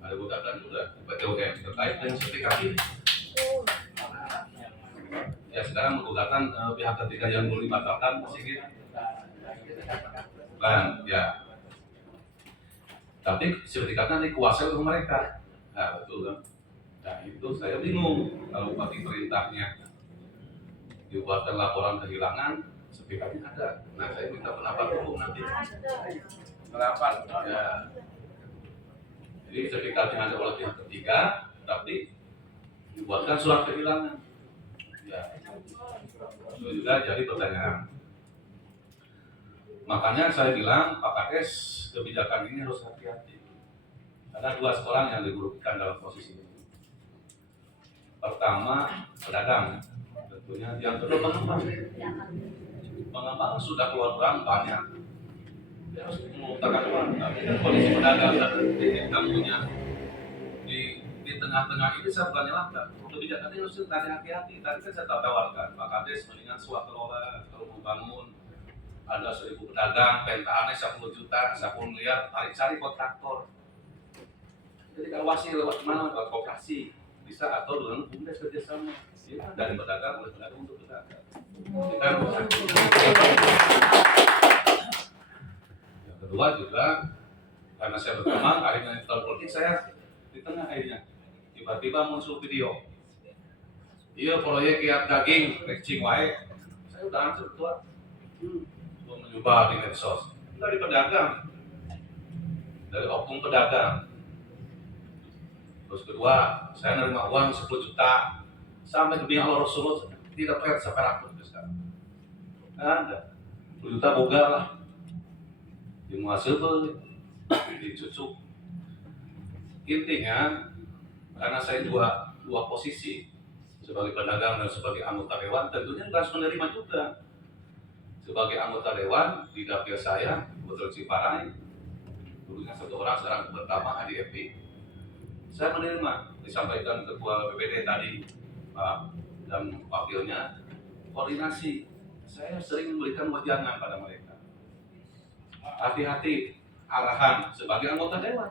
Ada gugatan juga di PT UN terkait dengan sertifikat ini. Ya sekarang gugatan pihak ketiga yang dulu dibatalkan masih gitu. Kan, ya. Tapi sertifikatnya dikuasai oleh mereka. Nah, betul kan? Nah, itu saya bingung kalau bupati perintahnya dibuatkan laporan kehilangan, sertifikatnya ada. Nah, saya minta pendapat hukum nanti. Pendapat, ya. Jadi sertifikatnya ada oleh pihak ketiga, tapi dibuatkan surat kehilangan. Ya, itu juga jadi pertanyaan. Makanya saya bilang Pak Kades, kebijakan ini harus hati-hati. Ada dua orang yang dirugikan dalam posisi ini. Pertama, pedagang. Tentunya yang kedua pengembang. Pengembang sudah keluar uang banyak. Dia harus mengutarakan uang. Tapi kondisi pedagang dan titik tamunya di tengah-tengah ini saya bukan nyalakan. Kebijakan ini harus hati-hati. Tadi kan saya tawarkan Pak Kades mendingan swasta kalau mau bangun. Ada 1.000 pedagang, pentaannya 10 juta, 10 miliar, cari kontraktor. Jadi kalau wasih lewat mana? Lewat koperasi bisa atau dengan BUMDes kerjasama. Ya, dari pedagang oleh pedagang untuk pedagang. Kita kedua juga karena saya berteman akhirnya di tahun politik saya di tengah akhirnya tiba-tiba muncul video. Iya proyek kiat daging kecing wae. Saya udah hancur tua. Untuk mencoba di medsos. Dari pedagang. Dari oknum pedagang. Terus kedua, saya nerima uang 10 juta sampai ke Bina Allah Rasulullah tidak terlihat sampai rakyat sekarang. Nggak ada. 10 juta boga lah. Yang hasil tuh dicucuk. Intinya karena saya dua posisi sebagai pedagang dan sebagai anggota dewan, tentunya harus menerima juga. Sebagai anggota dewan di dapil saya, Betul Ciparai, dulunya 1 orang, sekarang bertambah di FP. Saya menerima disampaikan ketua BPD tadi Pak dan wakilnya koordinasi. Saya sering memberikan wejangan pada mereka. Hati-hati arahan sebagai anggota dewan.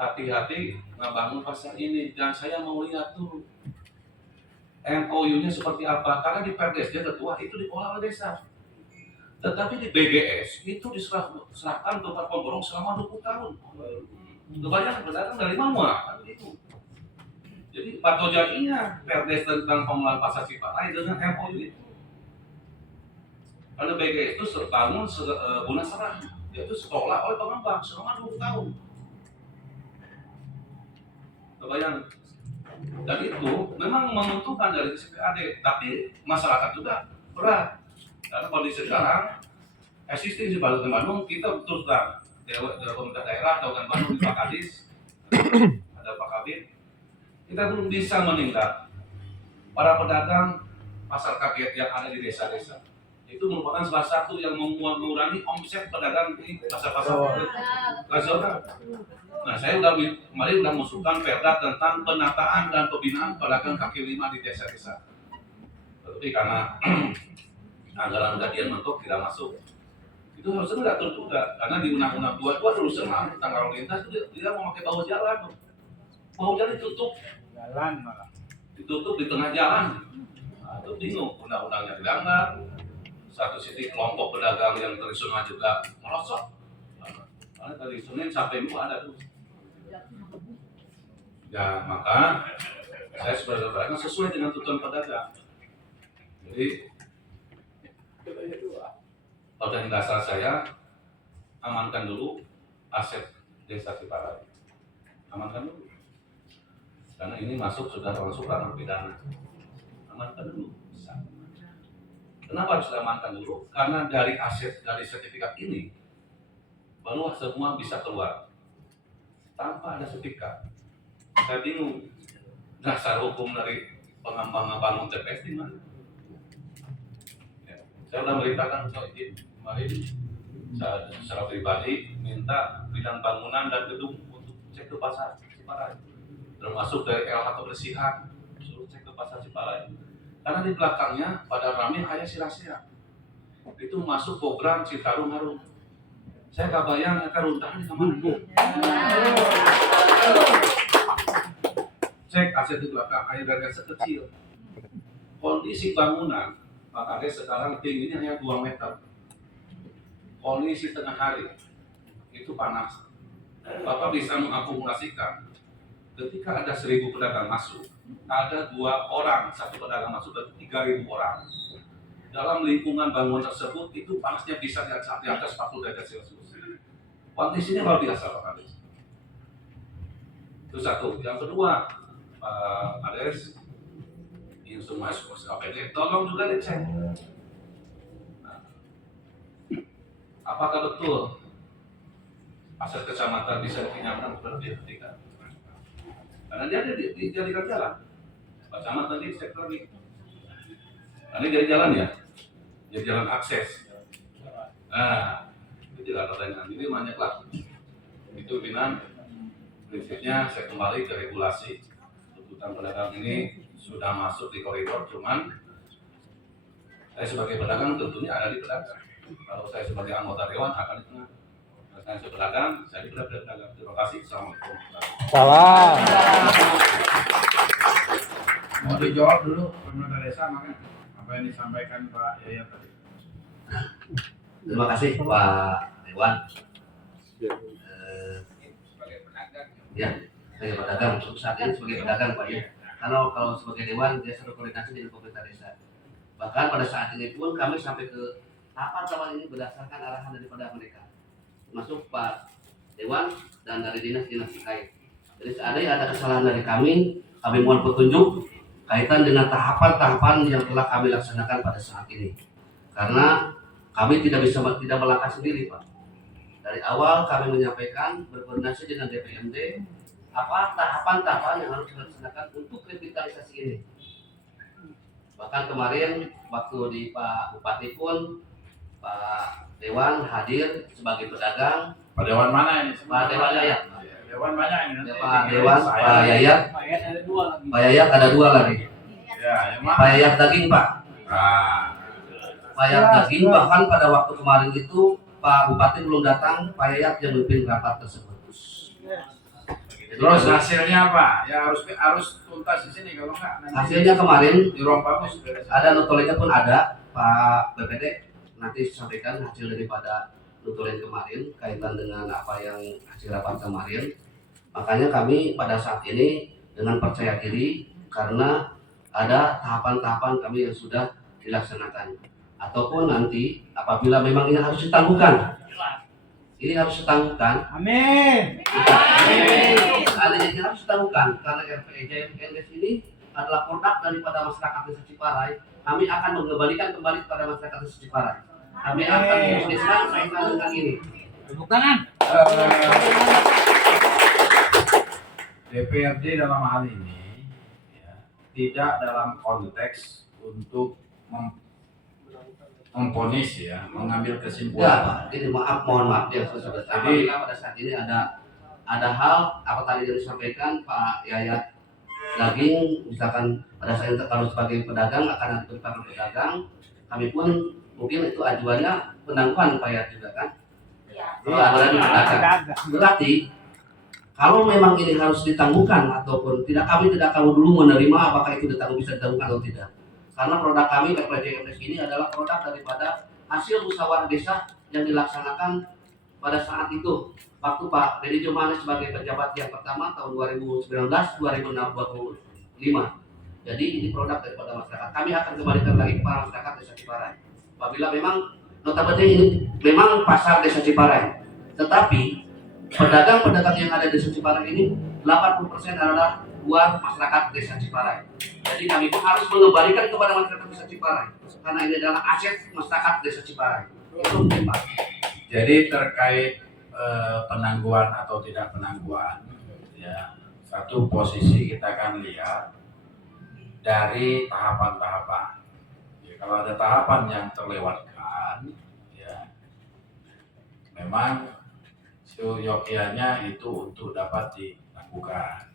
Hati-hati ngebangun pasar ini dan saya mau lihat tuh MOU-nya seperti apa karena di Perdes dia ketua itu dikelola oleh desa. Tetapi di BGS itu diserahkan ke Pak Pemborong selama 20 tahun. Kebanyakan pedagang dari mana? Kan gitu. Jadi Pak Tojainya Perdes tentang pengelolaan pasar Ciparai dengan MOU itu. Karena BGS itu bangun guna serah, yaitu sekolah oleh pengembang selama 20 tahun. Kebayang? Dan itu memang menguntungkan dari SPAD, tapi masyarakat juga berat. Karena kondisi sekarang, existing di Bandung, kita terus terang, pemerintah daerah, Kabupaten Bandung, di Pak Kadis, ada Pak Kabit, kita belum bisa menindak para pedagang pasar kaget yang ada di desa-desa. Itu merupakan salah satu yang mengurangi omset pedagang di pasar-pasar nasional. Nah, saya kemarin udah mengusulkan perda tentang penataan dan pembinaan pedagang kaki lima di desa-desa. Tapi karena anggaran kajian mentok tidak masuk, itu harusnya diatur juga. Karena di Undang-Undang 22 dulu senang tentang lalu lintas itu dia mau pakai bahu jalan, bahu jalan ditutup, ditutup di tengah jalan. Nah, itu bingung, undang-undangnya dilanggar. Satu sisi kelompok pedagang yang tradisional juga merosot. Karena dari Senin sampai Minggu ada tuh. Ya maka saya sebagai pedagang sesuai dengan tuntutan pedagang. Jadi pada dasar saya amankan dulu aset desa Ciparai. Amankan dulu. Karena ini sudah masuk ranah pidana. Amankan dulu. Kenapa harus diamankan dulu? Karena dari aset, dari sertifikat ini baru semua bisa keluar tanpa ada sertifikat. Saya bingung dasar hukum dari pengembang TPS di mana? Ya, saya sudah merintahkan untuk izin kemarin secara pribadi minta bidang bangunan dan gedung untuk cek ke pasar Ciparai, termasuk dari LH kebersihan suruh cek ke pasar Ciparai. Karena di belakangnya pada rame ayah sira-sira itu masuk program Citarum Harum. Saya gak bayang akan runtahan di mana. Cek aset di belakang ayah dari aset kecil. Kondisi bangunan Pak Ade sekarang tingginya hanya 2 meter. Kondisi tengah hari itu panas. Bapak bisa mengakumulasikan ketika ada 1.000 pedagang masuk, ada 2 orang, 1 pedagang masuk dan 3.000 orang. Dalam lingkungan bangunan tersebut itu panasnya bisa di atas 40 derajat Celcius. Kondisinya luar biasa Pak Kades. Itu satu. Yang kedua, Pak Kades, ini semua SKPD, tolong juga dicek. Nah, apakah betul aset kecamatan bisa dipinjamkan kepada pihak ketiga? Karena dia dijadikan jalan. Pak Camat tadi cek lagi. Ini jadi jalan ya, jadi jalan akses. Nah, itu tidak pertanyaan ini banyak lah. Itu pimpinan prinsipnya saya kembali ke regulasi. Tuntutan pedagang ini sudah masuk di koridor, cuman saya sebagai pedagang tentunya ada di pedagang. Kalau saya sebagai anggota dewan akan di tengah. Saya sebagai pedagang, saya di pedagang. Terima kasih. Assalamualaikum. Salam. Mau dijawab dulu pemerintah desa makanya apa yang disampaikan Pak Yaya tadi. Terima kasih Pak Dewan. Dewan. Ya, sebagai pedagang, untuk saat ini sebagai pedagang Pak ya. Kalau sebagai Dewan dia selalu koordinasi dengan pemerintah desa. Bahkan pada saat ini pun kami sampai ke tahapan ini berdasarkan arahan daripada mereka, termasuk Pak Dewan dan dari dinas-dinas terkait. Jadi seandainya ada kesalahan dari kami mohon petunjuk kaitan dengan tahapan-tahapan yang telah kami laksanakan pada saat ini. Karena kami tidak melangkah sendiri Pak. Dari awal kami menyampaikan berkoordinasi dengan DPMD apa tahapan-tahapan yang harus dilaksanakan untuk revitalisasi ini. Bahkan kemarin waktu di Pak Bupati pun Pak Dewan hadir sebagai pedagang. Pak Dewan mana ini? Pak Dewan Yayat. Dewan banyak ini. Pak Dewan, Pak Yayat. Pak Yayat ada 2 lagi. Pak Yayat ada 2 lagi. Ya, yang mana? Pak Yayat daging Pak. Ah, Pak Yayat daging bahkan pada waktu kemarin itu Pak Bupati belum datang, Pak Yayat yang memimpin rapat tersebut. terus hasilnya apa? Ya harus tuntas di sini kalau enggak nanti Hasilnya kemarin di ruang bagus ada notolenya pun ada Pak BPD nanti sampaikan hasil daripada notolen kemarin kaitan dengan apa yang hasil rapat kemarin. Makanya kami pada saat ini dengan percaya diri karena ada tahapan-tahapan kami yang sudah dilaksanakan. Ataupun nanti apabila memang ini harus ditangguhkan, ini harus ditangguhkan. Amin. Ini harus ditangguhkan karena RPJMNS ini adalah produk daripada masyarakat desa Ciparai. Kami akan mengembalikan kembali kepada masyarakat desa Ciparai. Kami akan menyelesaikan kaitan dengan ini. Tepuk tangan. DPRD dalam hal ini ya, tidak dalam konteks untuk memponis ya, mengambil Ya, kesimpulan. Pak. Ini mohon maaf ya saudara. Jadi Pada saat ini ada hal apa tadi yang disampaikan Pak Yayat daging, misalkan pada saat itu kalau sebagai pedagang akan ada penetapan pedagang, kami pun mungkin itu ajuannya penangguhan Pak Yayat juga kan? Iya, berarti pedagang. Berarti kalau memang ini harus ditangguhkan ataupun tidak, kami tidak akan dulu menerima apakah itu bisa ditangguhkan atau tidak. Karena produk kami RPJMNS ini adalah produk daripada hasil musyawarah desa yang dilaksanakan pada saat itu waktu Pak Deddy Jumane sebagai pejabat yang pertama tahun 2019-2025. Jadi ini produk daripada masyarakat. Kami akan kembalikan lagi kepada masyarakat desa Ciparai. Apabila memang notabene ini memang pasar desa Ciparai, tetapi pedagang-pedagang yang ada di desa Ciparai ini 80% adalah buat masyarakat desa Ciparai. Jadi kami pun harus mengembalikan kepada masyarakat desa Ciparai karena ini adalah aset masyarakat desa Ciparai. Itu Pak. jadi terkait penangguhan atau tidak penangguhan, ya satu posisi kita akan lihat dari tahapan-tahapan. Ya, kalau ada tahapan yang terlewatkan, ya memang seyogyanya itu untuk dapat dilakukan.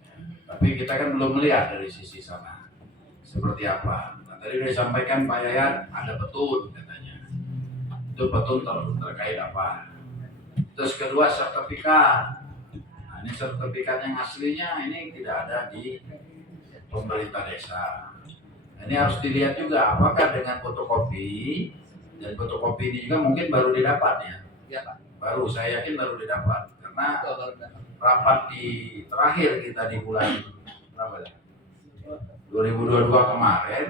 Ya, tapi kita kan belum melihat dari sisi sana seperti apa. Nah, tadi sudah disampaikan Pak Yayat ada petun katanya. Itu petun terkait apa? Terus kedua sertifikat. Nah, ini sertifikat yang aslinya ini tidak ada di pemerintah desa. Nah, ini harus dilihat juga apakah dengan fotokopi, dan fotokopi ini juga mungkin baru didapat ya. Ya Pak. Baru saya yakin baru didapat karena rapat di terakhir kita di bulan berapa ya? 2022 kemarin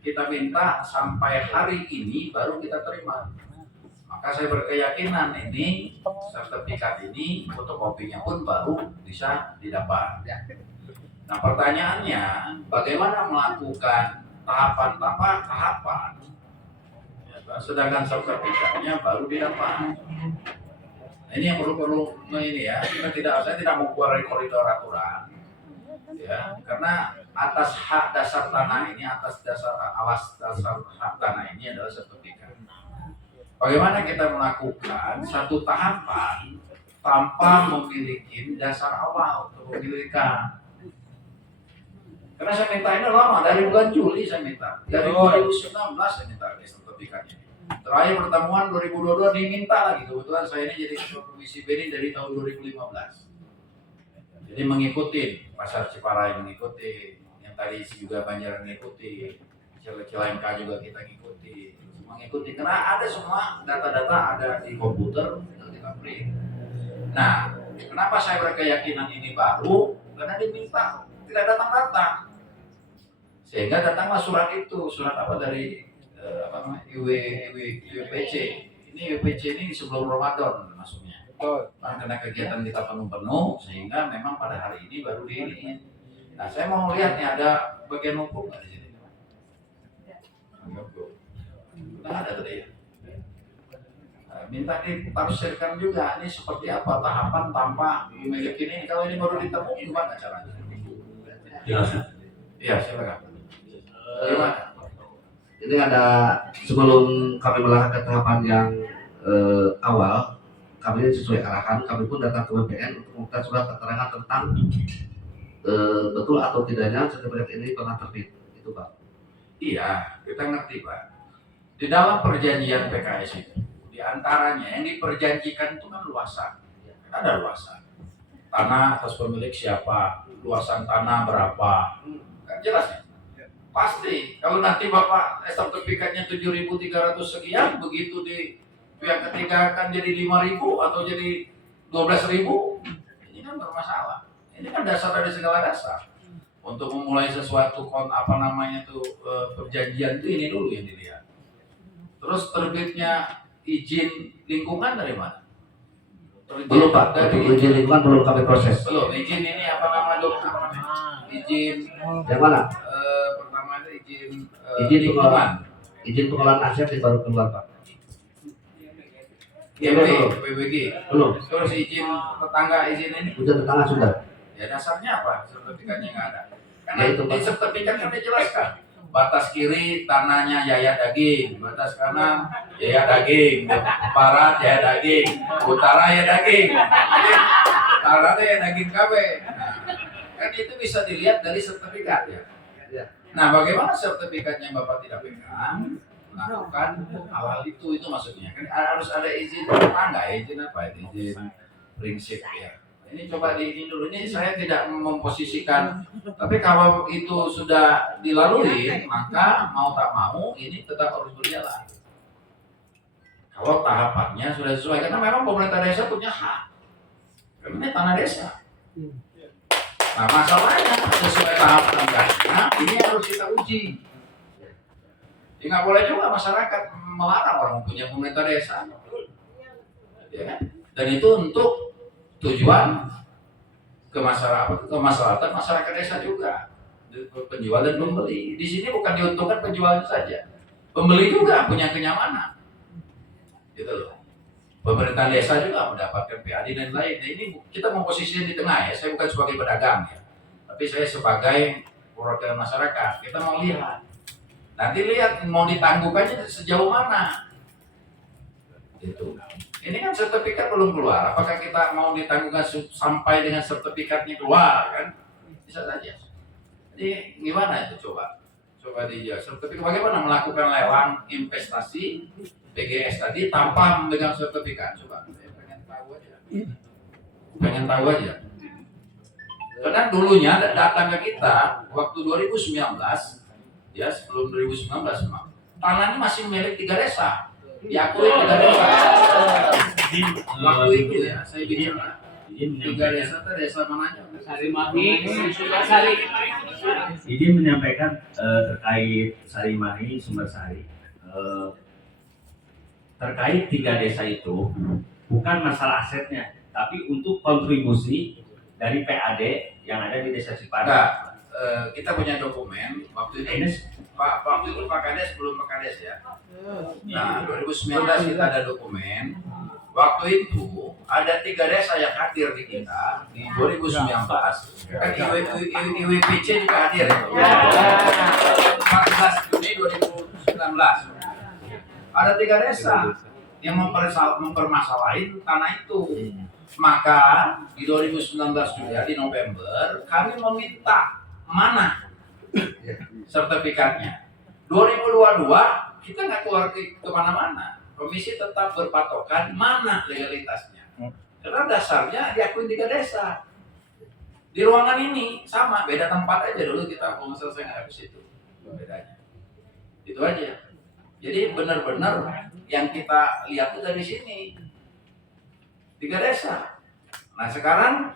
kita minta sampai hari ini baru kita terima. Maka saya berkeyakinan ini sertifikat ini fotokopinya pun baru bisa didapat. Nah pertanyaannya bagaimana melakukan tahapan sedangkan sertifikatnya baru didapat. Nah, ini yang perlu ini ya, saya tidak mau keluar dari koridor aturan ya, karena atas hak dasar tanah ini, atas dasar hak tanah ini adalah sertifikat. Bagaimana kita melakukan satu tahapan tanpa memiliki dasar awal kepemilikan? Karena saya minta ini lama, dari bulan Juli saya minta, dari 2019 saya minta sertifikatnya. Terakhir pertemuan 2022 diminta lagi, kebetulan saya ini jadi ketua komisi B ini dari tahun 2015. Jadi mengikuti pasar Ciparai, mengikuti yang tadi juga Banjar mengikuti, Cilengka juga kita ngikuti. mengikuti karena ada semua data-data ada di komputer tinggal kita print. Nah, kenapa saya berkeyakinan ini baru? Karena diminta tidak datang-datang, sehingga datanglah surat itu, surat apa dari apa namanya IWPC. Ini IWPC ini sebelum Ramadan masuknya. Karena kegiatan kita penuh-penuh, sehingga memang pada hari ini baru di ini. Nah, saya mau lihat nih ada bagian hukum nggak di sini? Nggak ada tadi ya. Minta ditafsirkan juga ini seperti apa tahapan tanpa memiliki ini. Kalau ini baru ditemu gimana caranya? Jelas. Iya, silakan. Gimana? Ini ada sebelum kami melangkah ke tahapan yang awal, kami sesuai arahan, kami pun datang ke BPN untuk meminta surat keterangan tentang betul atau tidaknya sertifikat ini pernah terbit. Itu Pak. Iya, kita ngerti Pak. Di dalam perjanjian PKS itu, di antaranya yang diperjanjikan itu kan luasan. Ada luasan. Tanah atas pemilik siapa, luasan tanah berapa. Kan jelas ya? Pasti. Kalau nanti Bapak sertifikatnya 7.300 sekian, begitu di pihak ketiga akan jadi 5.000 atau jadi 12.000, ini kan bermasalah. Ini kan dasar dari segala dasar. Untuk memulai sesuatu apa namanya tuh perjanjian itu ini dulu yang dilihat. Terus terbitnya izin lingkungan dari mana? Belum Pak, dari izin lingkungan belum kami proses. Belum, izin ini apa nama dokumen? Izin Yang mana? pertama itu izin Izin lingkungan. Izin pengelolaan aset yang baru keluar Pak. PBG. Belum. Terus izin tetangga izin ini. Udah tetangga sudah. Ya dasarnya apa? Sertifikatnya nggak ada. Karena Ya, itu, di Pak. sertifikat kan dijelaskan. Batas kiri tanahnya yaya daging, batas kanan yaya daging, barat yaya daging, utara yaya daging, utara yaya daging KB. Nah, kan itu bisa dilihat dari sertifikat ya. Nah, bagaimana sertifikatnya Bapak tidak pegang? Melakukan hal itu maksudnya kan harus ada izin tetangga, izin apa itu, izin prinsip ya. Ini coba ini dulu, ini saya tidak memposisikan, tapi kalau itu sudah dilalui maka mau tak mau ini tetap harus berjalan. Kalau tahapannya sudah sesuai, karena memang pemerintah desa punya hak, karena ini tanah desa. Nah masalahnya sesuai tahapan enggaknya, ini harus kita uji. Ya, nggak boleh juga masyarakat melarang orang punya pemerintah desa, ya kan? Dan itu untuk tujuan kemaslahatan masyarakat desa juga, penjual dan pembeli. Di sini bukan diuntungkan penjualnya saja, pembeli juga punya kenyamanan, gitu loh. Pemerintah desa juga mendapatkan PAD dan lain. Nah, ini kita memposisikan di tengah ya. Saya bukan sebagai pedagang ya, tapi saya sebagai perwakilan masyarakat. Kita mau lihat, nanti lihat mau ditangguhkannya sejauh mana. Itu. Ini kan sertifikat belum keluar. Apakah kita mau ditangguhkan sampai dengan sertifikatnya keluar kan? Bisa saja. Jadi gimana itu coba? Coba dijawab. Sertifikat bagaimana melakukan lelang investasi BGS tadi tanpa memegang sertifikat? Coba. Saya pengen tahu aja. Pengen tahu aja. Karena dulunya datang ke kita waktu 2019 ya, sebelum 2019 memang tanahnya masih milik 3 desa. Diakui 3 desa. Waktu itu ya, saya bicara 3 desa itu desa mananya? Sarimahi, Sari. Izin menyampaikan terkait Sarimahi, Sumbersari. Terkait 3 desa itu bukan masalah asetnya, tapi untuk kontribusi dari PAD yang ada di desa Cipanas. Enggak, kita punya dokumen waktu ini. Waktu itu Pak Kades belum Pak Kades ya. Nah 2019 kita ada dokumen. Waktu itu ada 3 desa yang hadir di kita di 2019. Kan IWPC juga hadir ya. 14 Juni 2019. Ada 3 desa yang mempermasalahin tanah itu. Maka di 2019 juga di November kami meminta mana sertifikatnya. 2022 kita nggak keluar kemana-mana. Komisi tetap berpatokan mana legalitasnya. Karena dasarnya diakui 3 desa. Di ruangan ini sama, beda tempat aja dulu kita kalau selesai nggak ke situ. Bedanya. Itu aja. Jadi benar-benar yang kita lihat itu dari sini 3 desa. Nah sekarang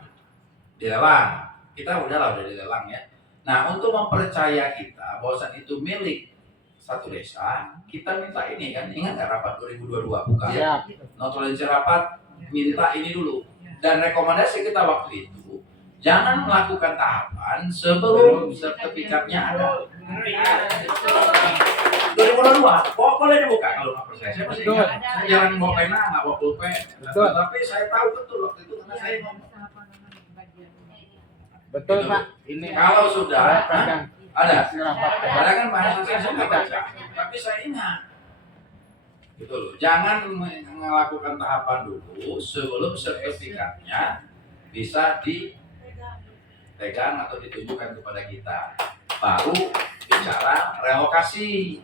dilelang, kita udah dilelang ya. Nah untuk mempercaya kita bahwasan itu milik satu desa, kita minta ini kan, ingat nggak rapat 2022 bukan? Notulensi rapat minta ini dulu. Dan rekomendasi kita waktu itu jangan melakukan tahapan sebelum sertifikatnya ada. 2022, boleh dibuka kalau nggak percaya. Saya masih ingat, saya jarang bawa pena, nggak bawa pulpen. Tapi saya tahu betul waktu itu karena saya ngomong. Betul Gitu. Pak. Ini Kalau sudah ada, rapat. padahal kan bahasa saya nggak baca, tapi saya ingat. Gitu loh. Jangan melakukan tahapan dulu sebelum sertifikatnya bisa dipegang atau ditunjukkan kepada kita. Baru bicara relokasi.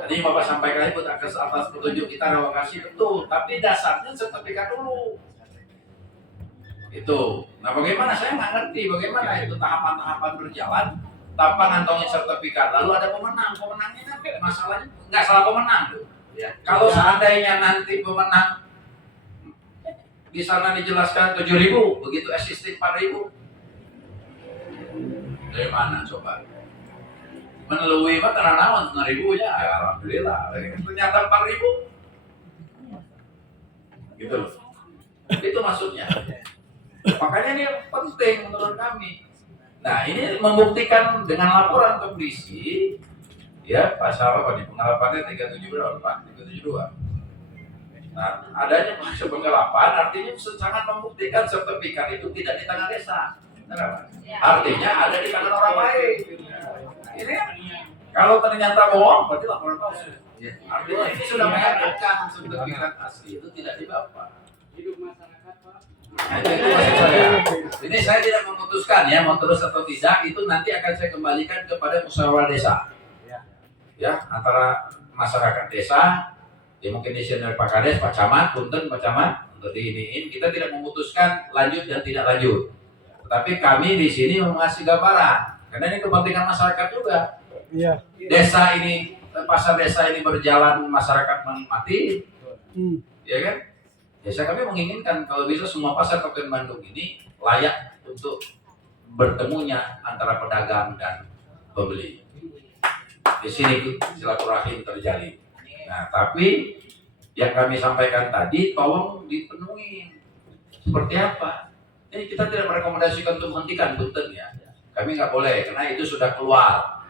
Jadi Bapak sampaikan itu atas petunjuk kita relokasi betul, tapi dasarnya sertifikat dulu. Itu. Nah bagaimana saya nggak ngerti bagaimana itu tahapan-tahapan berjalan tanpa ngantongin sertifikat. Lalu ada pemenangnya kan masalahnya nggak salah pemenang tuh. Ya. Kalau seandainya nanti pemenang di sana dijelaskan 7.000, begitu existing 4.000, dari mana coba? Menelui mah karena nawan 9.000 ya, alhamdulillah. Ternyata 4.000, gitu loh. Itu maksudnya. Makanya ini penting menurut kami. Nah ini membuktikan dengan laporan ke polisi, ya pasal apa nih penggelapannya 372. Nah adanya proses penggelapan artinya sangat membuktikan sertifikat itu tidak di tangan desa. Kenapa? Artinya ada di tangan orang lain. Ini kalau ternyata bohong berarti laporan palsu. Artinya ini sudah mengatakan sertifikat asli itu tidak di Bapak. Hidup masyarakat Pak. Nah, itu maksud saya. Ini saya tidak memutuskan ya mau terus atau tidak, itu nanti akan saya kembalikan kepada musyawarah desa. Ya, antara masyarakat desa, ya mungkin dari Pak Kades, Pak Camat, Punten, Pak Camat, untuk diiniin. Kita tidak memutuskan lanjut dan tidak lanjut. Tetapi kami di sini mengasih gambaran, karena ini kepentingan masyarakat juga. Desa ini, pasar desa ini berjalan, masyarakat menikmati, ya kan? Desa kami menginginkan kalau bisa semua pasar Kabupaten Bandung ini layak untuk bertemunya antara pedagang dan pembeli. Di sini silaturahim terjadi. Nah, tapi yang kami sampaikan tadi tolong dipenuhi. Seperti apa? Ini kita tidak merekomendasikan untuk menghentikan punten ya. Kami nggak boleh karena itu sudah keluar.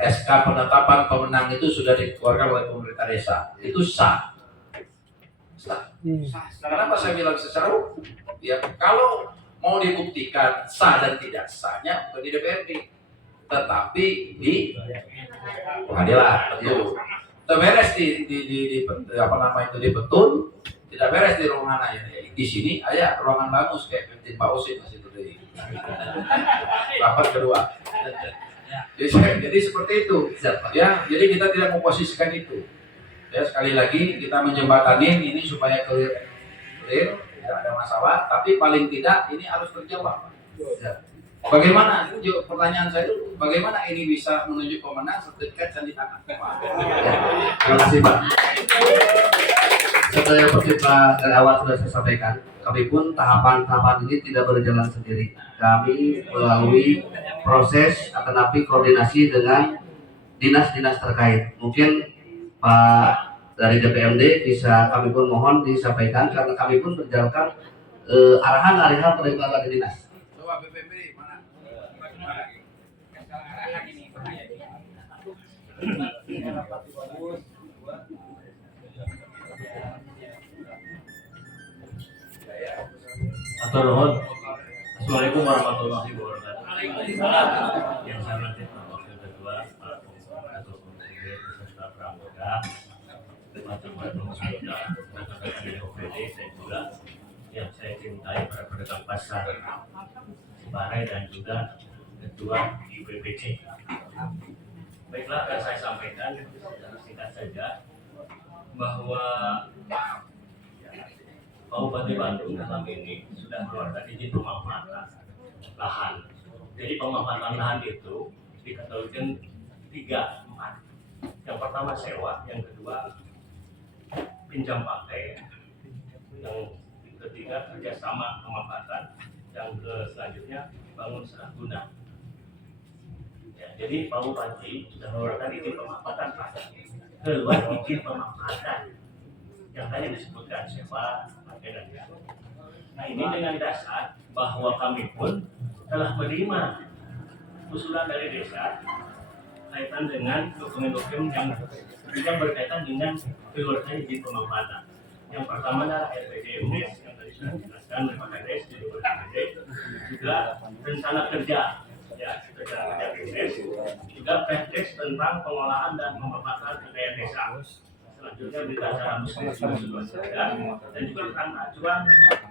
SK penetapan pemenang itu sudah dikeluarkan oleh pemerintah desa. Itu sah. Sah. Kenapa saya bilang secara hukum? Ya kalau mau dibuktikan sah dan tidak sahnya bukan di DPRD, tetapi di pengadilan. Betul. Beres di apa nama itu di Betul, tidak beres di ruangan aja. Di sini aja ruangan bagus kayak kantin Pak Osin masih itu dari rapat kedua. Jadi seperti itu. Ya, jadi kita tidak memposisikan itu. Ya sekali lagi kita menjembatanin ini supaya clear, tidak ada masalah. Tapi paling tidak ini harus terjawab. Ya. Bagaimana? Itu pertanyaan saya dulu. Bagaimana ini bisa menunjuk pemenang sertifikat dan di tangan? Terima kasih Pak. Seperti Pak dari awal sudah saya sampaikan, kami pun tahapan-tahapan ini tidak berjalan sendiri. Kami melalui proses tetapi koordinasi dengan dinas-dinas terkait. Mungkin Pak dari DPMD bisa kami pun mohon disampaikan karena kami pun berjalankan arahan-arahan dari dinas. Coba BPP mana? Atur nuhun. Assalamualaikum warahmatullahi wabarakatuh. Yang saya hormati Pak Wakil Ketua, Pak Ketua Komisi beserta pramuka, macam-macam sudah rekan-rekan OPD dan juga yang saya cintai para pedagang pasar Ciparai dan juga Ketua IWPC. Baiklah, akan saya sampaikan secara singkat saja bahwa Kabupaten Bandung dalam ini sudah mengeluarkan izin pemanfaatan lahan. Jadi pemanfaatan lahan itu dikategorikan 3, 4. Yang pertama sewa, yang kedua pinjam pakai, yang ketiga kerjasama pemanfaatan, yang selanjutnya bangun seraguna. Ya, jadi Pak Bupati sudah mengeluarkan izin pemanfaatan Pak. Keluar izin pemanfaatan yang tadi disebutkan sewa, pakai dan ya. Nah ini dengan dasar bahwa kami pun telah menerima usulan dari desa kaitan dengan dokumen-dokumen yang berkaitan dengan keluarkan izin pemanfaatan. Yang pertama adalah RPJMD yang tadi sudah dijelaskan oleh Pak Kades di BPD, juga rencana kerja, ya rencana kerja BPD, juga perdes tentang pengolahan dan pemanfaatan kekayaan desa. Selanjutnya berita acara muslim dan juga tentang acuan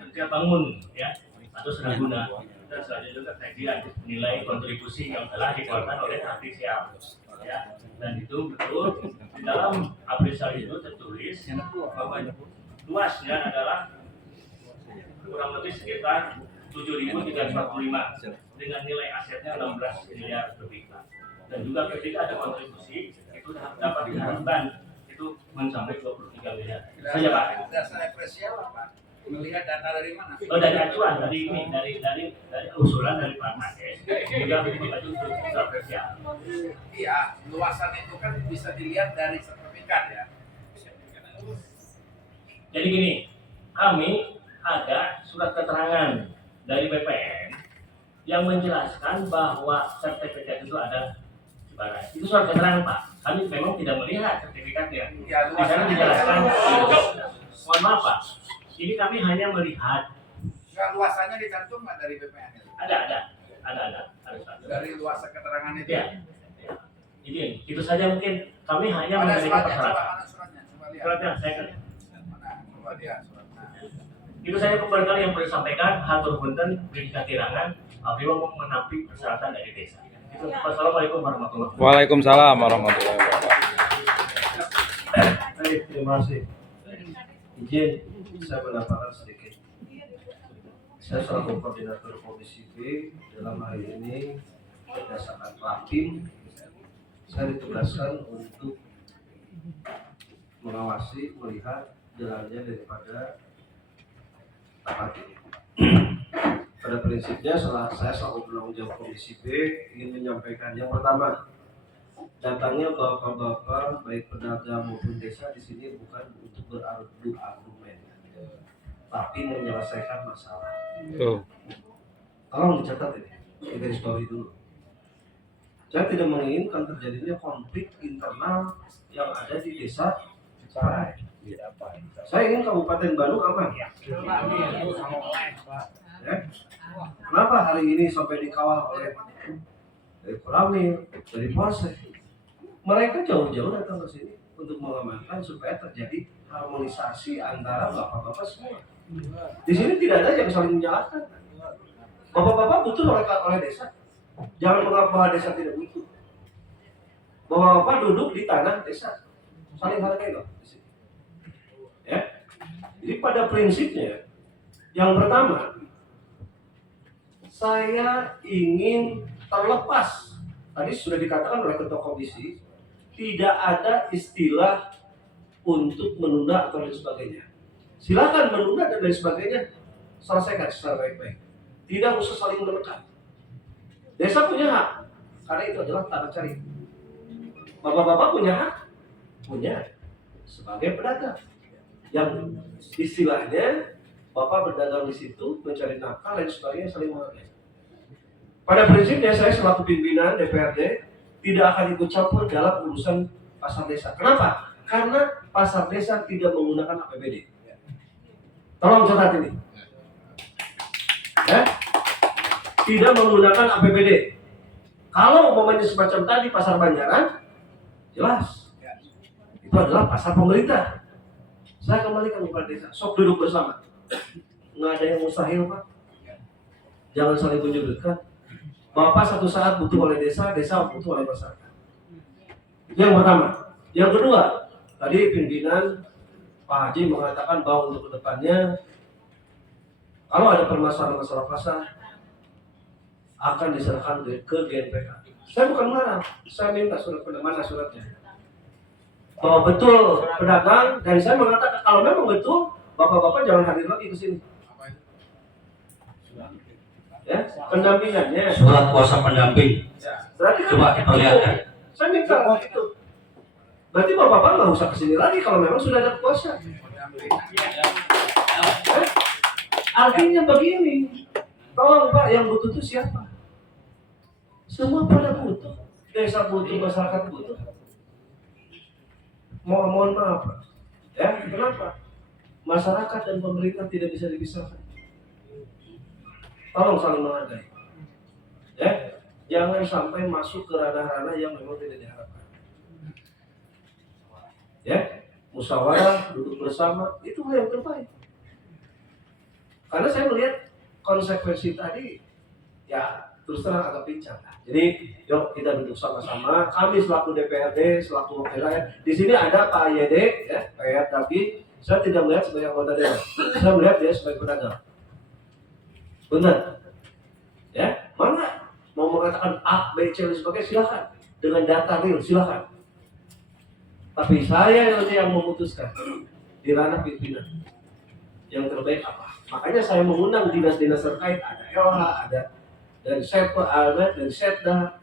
kerja bangun, ya atau seraguna. Dan selanjutnya juga kajian nilai kontribusi yang telah dikeluarkan oleh Apresial, ya. Dan itu betul di dalam Apresial itu tertulis bahwa luasnya adalah kurang lebih sekitar 7.345 dengan nilai asetnya 16 miliar lebih. Dan juga ketika ada kontribusi itu dapat diharapkan itu mencapai 23 miliar. Saja Pak. Dasar Apresial apa? Melihat data dari mana? Oh dari acuan, dari usulan dari Pak Kades juga begitu aja untuk Apresial. Iya, luasan itu kan bisa dilihat dari sertifikat ya. Jadi gini, kami ada surat keterangan dari BPN yang menjelaskan bahwa sertifikat itu ada di Barat. Itu surat keterangan Pak. Kami memang tidak melihat sertifikatnya. Ya, Di sana dijelaskan. Mohon maaf Pak. Ini kami hanya melihat. Enggak, luasannya dicantum nggak dari BPN itu? Ada. Dari luasan keterangan itu. Ya. Jadi itu saja mungkin kami hanya Mana memberikan suratnya? Coba persyaratan. mana suratnya? Coba lihat. Suratnya saya kan. Mana? Coba lihat suratnya. Itu saja barangkali yang perlu disampaikan. Hatur punten, beri katirangan. Apabila mau menampik persyaratan dari desa. Itu. Wassalamualaikum warahmatullahi wabarakatuh. Waalaikumsalam warahmatullahi wabarakatuh. Baik, terima kasih. Izin saya menambahkan sedikit. Saya selaku koordinator Komisi B dalam hal ini berdasarkan Rapim, saya ditugaskan untuk mengawasi, melihat jalannya daripada tahapan ini. Pada prinsipnya, saya selaku penanggung jawab Komisi B ingin menyampaikan yang pertama, datangnya bapak-bapak baik pedagang maupun desa di sini bukan untuk beradu argumen, tapi menyelesaikan masalah. Tolong dicatat ini, garis bawahi dulu. Saya tidak menginginkan terjadinya konflik internal yang ada di desa Sarai. Saya ingin Kabupaten Bandung aman. Ya. Kenapa hari ini sampai dikawal oleh dari Koramil, dari Polsek? Mereka jauh-jauh datang ke sini untuk mengamankan supaya terjadi harmonisasi antara bapak-bapak semua. Di sini tidak ada yang saling menyalahkan. Bapak-bapak butuh oleh desa. Jangan menganggap bahwa desa tidak butuh. Bapak-bapak duduk di tanah desa, saling hargai loh di sini. Ya. Jadi pada prinsipnya, yang pertama, saya ingin terlepas. Tadi sudah dikatakan oleh Ketua Komisi, tidak ada istilah untuk menunda atau lain sebagainya. Silakan menunda dan lain sebagainya, selesaikan secara baik-baik. Tidak usah saling menekan. Desa punya hak, karena itu adalah tanah cari. Bapak-bapak punya hak, punya sebagai pedagang. Yang istilahnya bapak berdagang di situ, mencari nafkah, lain sebagainya, saling menghargai. Pada prinsipnya saya selaku pimpinan DPRD tidak akan ikut campur dalam urusan pasar desa. Kenapa? Karena pasar desa tidak menggunakan APBD. Tolong catat ini. Ya? Tidak menggunakan APBD. Kalau umpamanya semacam tadi pasar Banjaran, jelas itu adalah pasar pemerintah. Saya kembalikan kepada desa. Sok duduk bersama. Nggak ada yang mustahil Pak. Jangan saling menyudutkan. Bapak satu saat butuh oleh desa, desa butuh oleh masyarakat. Itu yang pertama. Yang kedua, tadi pimpinan Pak Haji mengatakan bahwa untuk kedepannya, kalau ada permasalahan masalah pasar, akan diserahkan ke GNPK. Saya bukan marah, saya minta surat, pada mana suratnya? bahwa betul pedagang, dan saya mengatakan kalau memang betul, bapak-bapak jangan hadir lagi ke sini. Ya, pendampingannya. Surat kuasa pendamping. Berarti kan Coba diperlihatkan. saya minta itu. Berarti bapak-bapak nggak usah kesini lagi kalau memang sudah ada kuasa. Artinya begini, tolong Pak, yang butuh itu siapa? Semua pada butuh, desa butuh, masyarakat butuh. Mohon maaf, Pak. Ya, kenapa? Masyarakat dan pemerintah tidak bisa dipisahkan. Tolong saling menghargai. Ya, jangan sampai masuk ke ranah-ranah yang memang tidak diharapkan. Ya, musyawarah, duduk bersama, itu hal yang terbaik. Karena saya melihat konsekuensi tadi, ya terus terang agak pincang. Jadi, yuk kita duduk sama-sama. Kami selaku DPRD, selaku wakil rakyat. Di sini ada Pak YD, ya, Pak YD, tapi saya tidak melihat sebagai anggota dewan. Saya melihat dia sebagai pedagang. Benar? Ya, mana mau mengatakan A, B, C dan sebagainya, silakan. Dengan data real, silakan. Tapi saya yang memutuskan di ranah pimpinan. Yang terbaik apa? Makanya saya mengundang dinas-dinas terkait, ada LH, ada dari Setpa, ada dari Setda,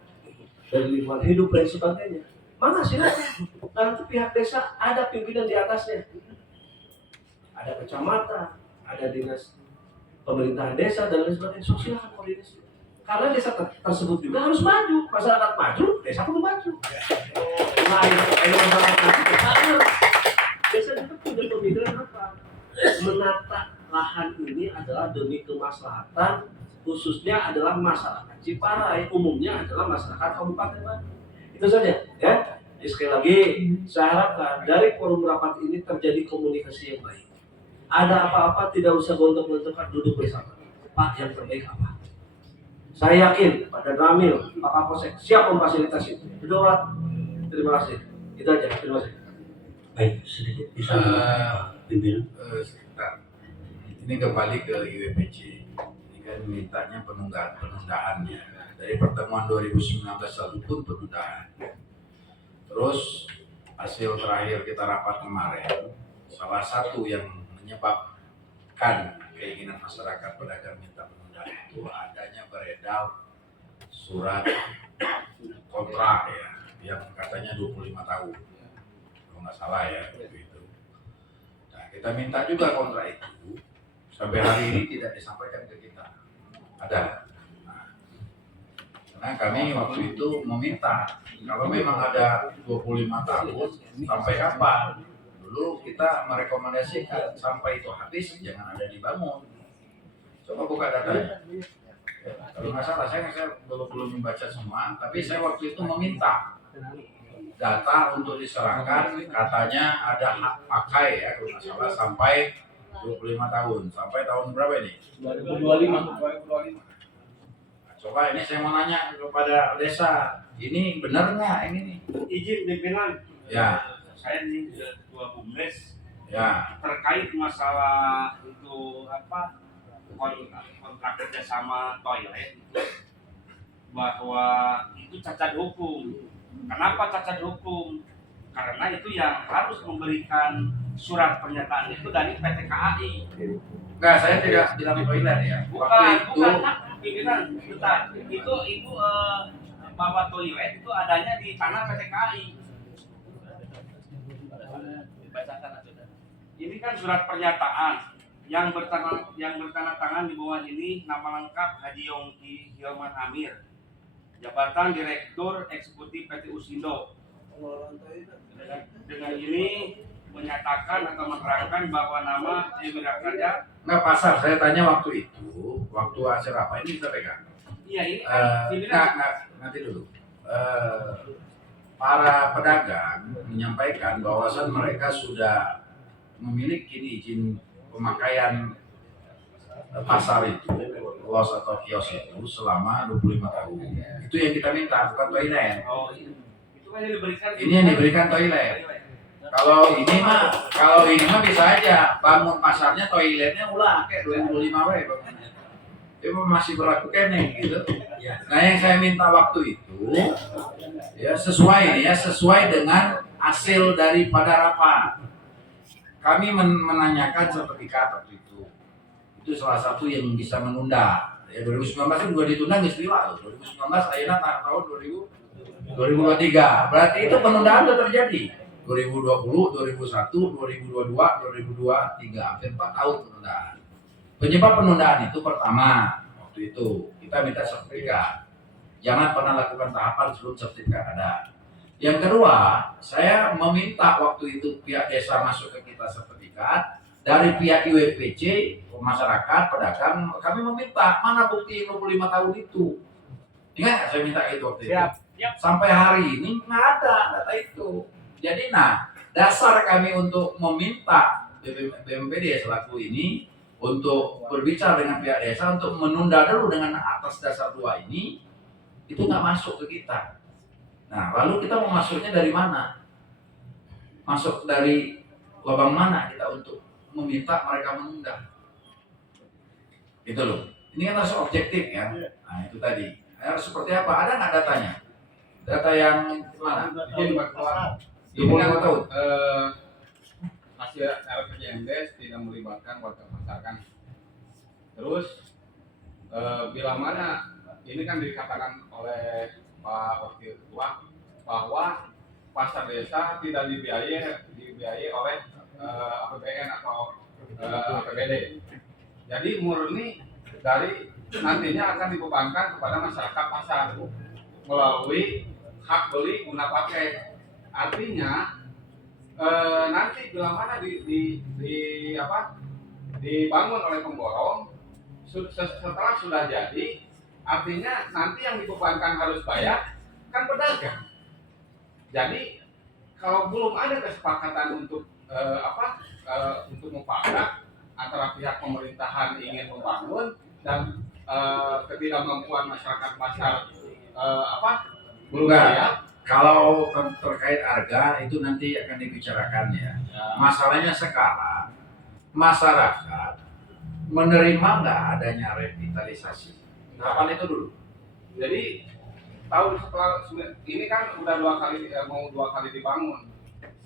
dari lingkungan hidup dan sebagainya. Mana silakan. Nanti pihak desa ada pimpinan di atasnya. Ada kecamatan, ada dinas pemerintahan desa dan lain sebagainya. So, silakan koordinasi. Karena desa tersebut juga harus maju. Masyarakat maju, desa perlu maju. Nah, ini masyarakat desa juga punya pemikiran apa? Menata lahan ini adalah demi kemaslahatan, khususnya adalah masyarakat Ciparai, umumnya adalah masyarakat Kabupaten Bandung. Itu saja, ya. Jadi sekali lagi, saya harapkan dari forum rapat ini terjadi komunikasi yang baik. Ada apa-apa tidak usah gontok-gontokan, duduk bersama. Pak, yang terbaik apa? Saya yakin Pak Dan Ramil, Pak Kapolsek siap memfasilitasi. Itu Pak. Terima kasih. Itu aja. Terima kasih. Baik, sedikit bisa pimpinan. Sebentar. Ini kembali ke IWPC. Ini kan mintanya penundaannya. Dari pertemuan 2019 lalu pun penundaan. Terus hasil terakhir kita rapat kemarin, salah satu yang menyebabkan keinginan masyarakat pedagang minta penundaan itu adanya beredar surat kontrak ya, yang katanya 25 tahun. Kalau nggak salah ya, begitu. Nah, kita minta juga kontrak itu sampai hari ini tidak disampaikan ke kita. Ada. Nah, karena kami waktu itu meminta kalau memang ada 25 tahun sampai kapan? Dulu kita merekomendasikan sampai itu habis jangan ada dibangun. Coba buka datanya. Kalau nggak salah saya belum membaca semua, tapi saya waktu itu meminta data untuk diserahkan, katanya ada hak pakai ya kalau nggak salah sampai 25 tahun. Sampai tahun berapa ini? 2025. Coba ini saya mau nanya kepada desa, ini benar nggak ini nih? Izin pimpinan. Ya. Saya di Ketua Bumdes Ya. terkait masalah itu apa kontrak kerjasama toilet itu bahwa itu cacat hukum. Kenapa cacat hukum? Karena itu yang harus memberikan surat pernyataan itu dari PT KAI. Enggak, saya tidak bilang toilet ya. Bukan pimpinan, bentar. Itu bahwa toilet itu adanya di tanah PT KAI. Ini kan surat pernyataan yang bertanda tangan di bawah ini nama lengkap Haji Yongki Hilman Amir, jabatan Direktur Eksekutif PT Usindo. Dengan ini menyatakan atau menerangkan bahwa nama Emirat Raja. Enggak pasar, saya tanya waktu itu, waktu acara apa ini kita pegang? Iya ini kan nanti dulu. Para pedagang menyampaikan bahwasan mereka sudah memiliki izin pemakaian pasar itu, los atau kios itu selama 25 tahun. Itu yang kita minta, bukan toilet. Oh, itu kan yang diberikan. Ini yang diberikan toilet. Kalau ini mah bisa aja bangun pasarnya toiletnya ulah kayak 2025 we bangunnya. Itu masih berlaku kene gitu. Nah, yang saya minta waktu itu ya sesuai dengan hasil daripada rapat. Kami menanyakan sertifikat waktu itu. Itu salah satu yang bisa menunda. Ya 2019 kan juga ditunda nggak istilah. 2019 akhirnya tahun 2023. Berarti itu penundaan sudah terjadi. 2020, 2001, 2022, 2023, hampir 4 tahun penundaan. Penyebab penundaan itu pertama, waktu itu kita minta sertifikat. Jangan pernah lakukan tahapan sebelum sertifikat ada. Yang kedua, saya meminta waktu itu pihak desa masuk ke kita sertifikat. Dari pihak IWPC, masyarakat, pedagang, kami meminta mana bukti 25 tahun itu. Ingat nggak saya minta itu waktu itu? Sampai hari ini nggak ada data itu. Jadi dasar kami untuk meminta BPD selaku ini untuk berbicara dengan pihak desa untuk menunda dulu dengan atas dasar 2 ini, itu nggak masuk ke kita. Nah, lalu kita mau masuknya dari mana? Masuk dari lubang mana kita untuk meminta mereka menunda? Itu loh. Ini kan harus objektif ya. Nah, itu tadi. Harus seperti apa? Ada nggak datanya? Data yang mana? Izin Pak Ketua. Ini nggak tahu. Hasil RPJMD tidak melibatkan warga masyarakat. Terus bila mana ini kan dikatakan oleh Pak Wakil Ketua bahwa pasar desa tidak dibiayai oleh APBN atau APBD. Jadi murni dari nantinya akan dibebankan kepada masyarakat pasar melalui hak beli guna pakai. Artinya nanti bila mana dibangun oleh pemborong setelah sudah jadi, artinya nanti yang dibebankan harus bayar kan pedagang. Jadi kalau belum ada kesepakatan untuk untuk mufakat antara pihak pemerintahan ingin membangun dan ketidakmampuan masyarakat pasar belum siap. Kalau terkait harga itu nanti akan dibicarakan ya. Masalahnya sekarang masyarakat menerima nggak adanya revitalisasi. Kapan itu dulu? Jadi tahun setelah ini kan udah mau dua kali dibangun.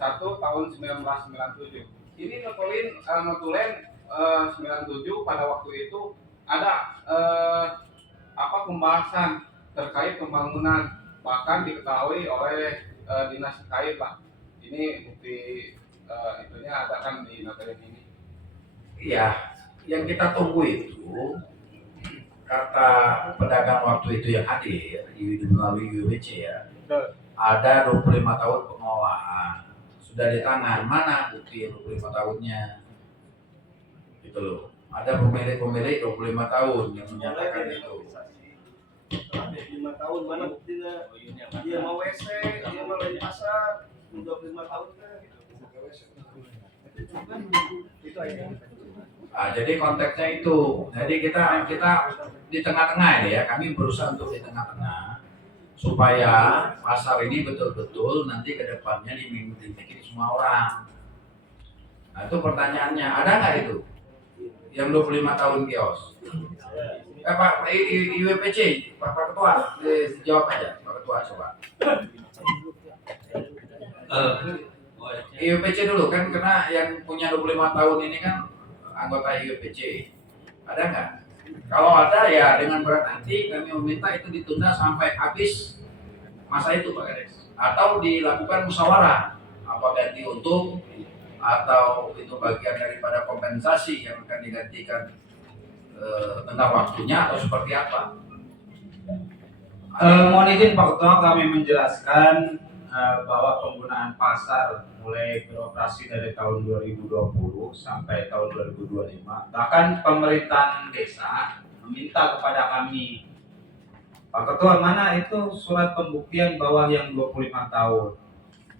Satu tahun 1997. Ini notulen 97 pada waktu itu ada pembahasan terkait pembangunan, bahkan diketahui oleh dinas terkait lah. Ini bukti itunya ada kan di notulen ini. Iya, yang kita tunggu itu kata pedagang waktu itu yang hadir melalui UWC ya, ada 25 tahun pengolahan sudah di tangan. Mana bukti 25 tahunnya? Gitu loh. Ada pemilik 25 tahun yang menyatakan itu. 5 tahun mana buktinya? Dia mau WC, dia mau lain pasar, 25 tahun kan gitu. Itu aja. Jadi konteksnya itu. Jadi kita di tengah-tengah ya. Kami berusaha untuk di tengah-tengah supaya pasar ini betul-betul nanti ke depannya dimiliki semua orang. Nah, itu pertanyaannya, ada nggak itu? Yang 25 tahun kios. Pak IWPC, Pak Ketua, jawab aja, Pak Ketua coba. IWPC dulu kan, karena yang punya 25 tahun ini kan anggota IWPC. Ada nggak? Kalau ada ya dengan berat hati kami meminta itu ditunda sampai habis masa itu Pak Kades. Atau dilakukan musyawarah, apa ganti untung atau itu bagian daripada kompensasi yang akan digantikan tentang waktunya atau seperti apa? Mohon izin Pak Ketua, kami menjelaskan bahwa penggunaan pasar mulai beroperasi dari tahun 2020 sampai tahun 2025. Bahkan pemerintahan desa meminta kepada kami, Pak Ketua, mana itu surat pembuktian bahwa yang 25 tahun.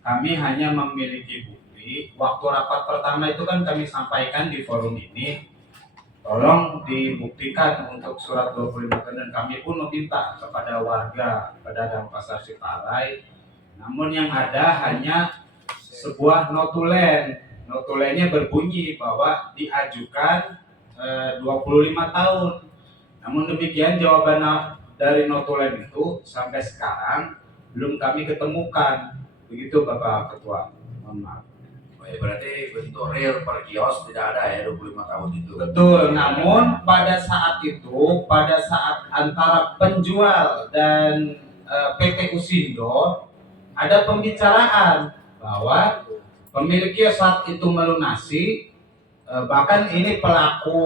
Kami hanya memiliki bukti. Waktu rapat pertama itu kan kami sampaikan di forum ini, tolong dibuktikan untuk surat 25 tahun, dan kami pun meminta kepada warga pedagang pasar Ciparai. Namun yang ada hanya sebuah notulen. Notulennya berbunyi bahwa diajukan 25 tahun. Namun demikian jawaban dari notulen itu sampai sekarang belum kami ketemukan. Begitu Bapak Ketua. Mohon maaf. Oh, ya, berarti bentuk real per kios tidak ada ya 25 tahun itu. Betul, namun pada saat itu, pada saat antara penjual dan PT Usindo ada pembicaraan bahwa pemilik kios saat itu melunasi, bahkan ini pelaku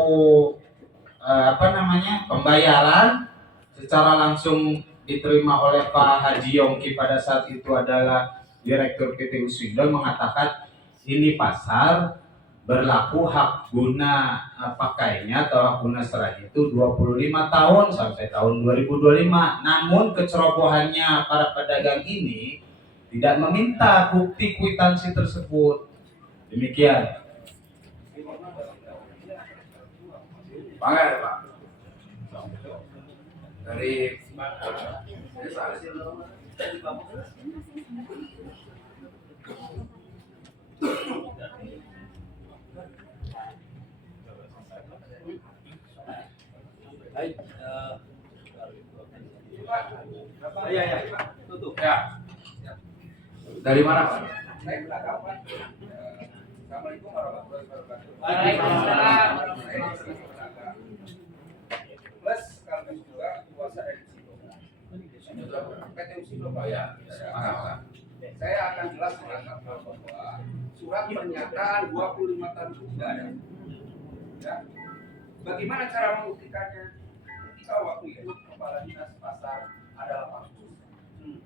pembayaran secara langsung diterima oleh Pak Haji Yongki pada saat itu adalah Direktur PT Usindo, mengatakan ini pasar berlaku hak guna pakainya atau hak guna serahnya itu 25 tahun sampai tahun 2025. Namun kecerobohannya para pedagang ini tidak meminta bukti kwitansi tersebut. Demikian. Bangga ya Pak. Dari Tutup. ya. Dari mana Pak? Saya belakang Pak. Assalamualaikum warahmatullahi wabarakatuh. Waalaikumsalam. Plus sekaligus juga kuasa dari Usindo. PT Usindo Pak. Ya. Saya akan jelas mengatakan bahwa surat pernyataan 25 tahun itu tidak ada. Ya. Bagaimana cara membuktikannya? Ketika waktu itu kepala dinas pasar adalah Pak Gus,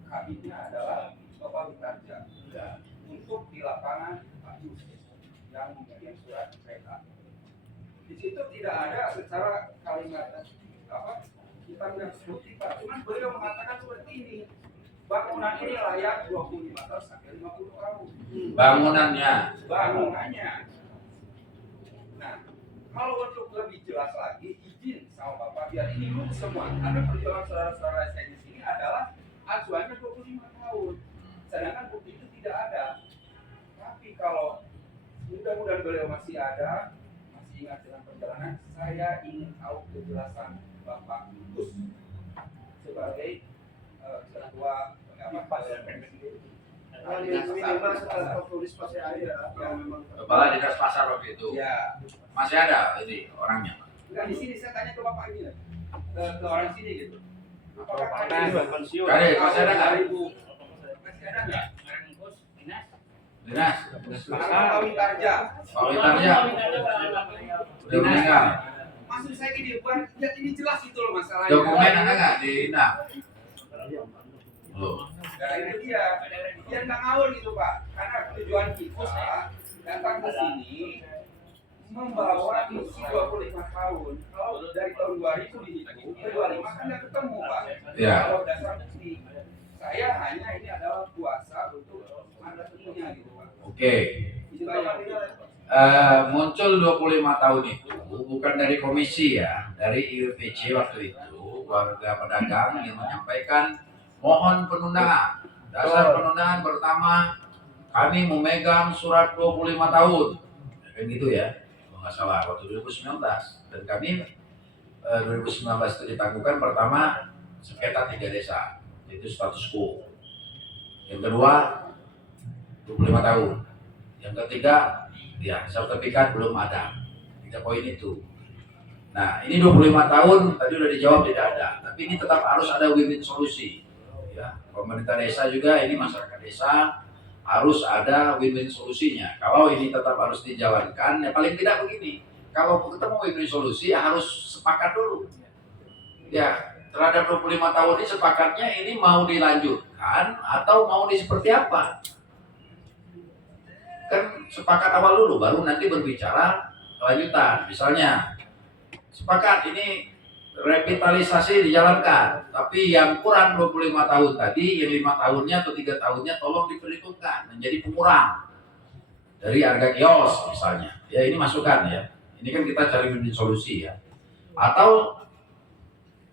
kabinnya adalah Bapak Witarja. Untuk di lapangan Pak Gus yang membuat surat mereka. Di situ tidak ada secara kalimat kita yang seperti Pak. Cuman beliau mengatakan seperti ini. Bangunan ini layak 25 tahun sampai 50 tahun. Bangunannya. Bangunannya. Nah, kalau untuk lebih jelas lagi, izin sama Bapak biar ini dulu semua. Karena perjuangan saudara-saudara saya di sini adalah acuannya 25 tahun. Sedangkan bukti itu tidak ada. Tapi kalau mudah-mudahan beliau masih ada, masih ingat dengan perjalanan, saya ingin tahu kejelasan Bapak Gus sebagai ketua Minimal setelah tulis pasti ada yang memang. Kepala dinas pasar waktu itu. Ya. Masih ada ini orangnya. Enggak di sini saya tanya ke Bapak ini, ke orang sini gitu. Apakah ada Masih ada nggak? Masih ada nggak? Dinas. Pak Witarja. Pak Witarja. Udah meninggal. Maksud saya gini, bukan lihat ini jelas itu loh masalahnya. Dokumen ada nggak di Indah? Belum. Nah itu dia, biar nggak ngawur gitu Pak. Karena tujuan kita datang ke sini membawa misi 25 tahun. Kalau dari tahun 2000 dihitung, ke 25 kan nggak ketemu Pak. Ya. Kalau dasar bukti, saya hanya ini adalah kuasa untuk ada tentunya gitu Pak. Oke. Itu aja. Muncul 25 tahun itu bukan dari komisi ya, dari IWPC waktu itu warga pedagang yang menyampaikan mohon penundaan. Dasar penundaan pertama kami memegang surat 25 tahun, kan gitu ya, kalau nggak salah waktu 2019 dan kami 2019 itu ditangguhkan pertama sengketa 3 desa itu status quo. Yang kedua 25 tahun. Yang ketiga ya sertifikat belum ada. 3 poin itu. Nah ini 25 tahun tadi udah dijawab tidak ada, tapi ini tetap harus ada win-win solusi. Ya, pemerintah desa juga ini masyarakat desa harus ada win-win solusinya. Kalau ini tetap harus dijalankan, ya paling tidak begini. Kalau ketemu win-win solusi ya harus sepakat dulu. Ya terhadap 25 tahun ini sepakatnya ini mau dilanjutkan atau mau seperti apa? Kan sepakat awal dulu, baru nanti berbicara kelanjutan. Misalnya sepakat ini revitalisasi dijalankan, tapi yang kurang 25 tahun tadi, yang 5 tahunnya atau 3 tahunnya tolong diperhitungkan menjadi pengurang dari harga kios misalnya. Ya ini masukan ya. Ini kan kita cari solusi ya. Atau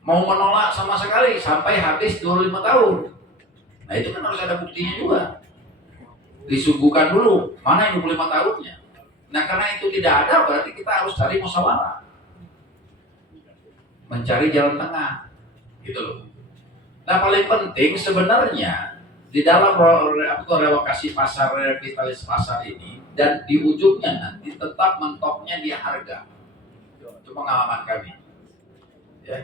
mau menolak sama sekali sampai habis 25 tahun. Nah itu kan harus ada buktinya juga. Disuguhkan dulu mana yang 25 tahunnya. Nah karena itu tidak ada berarti kita harus cari musyawarah. Mencari jalan tengah gitu loh. Nah paling penting sebenarnya di dalam relokasi pasar, revitalisasi pasar ini, dan di ujungnya nanti tetap mentoknya di harga. Itu pengalaman kami. Ya.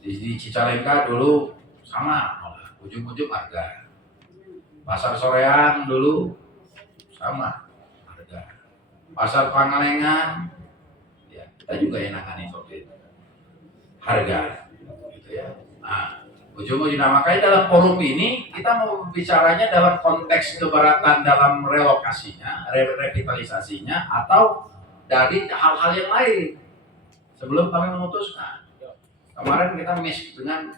Di Cicalengka dulu sama, ujung-ujung harga. Pasar Soreang dulu sama harga. Pasar Pangalengan, ya kita juga yang nangani seperti itu. Harga, gitu ya. Nah, ujung-ujungnya makanya dalam forum ini kita mau bicaranya dalam konteks keberatan dalam relokasinya, revitalisasinya, atau dari hal-hal yang lain. Sebelum kami memutuskan, kemarin kita miss dengan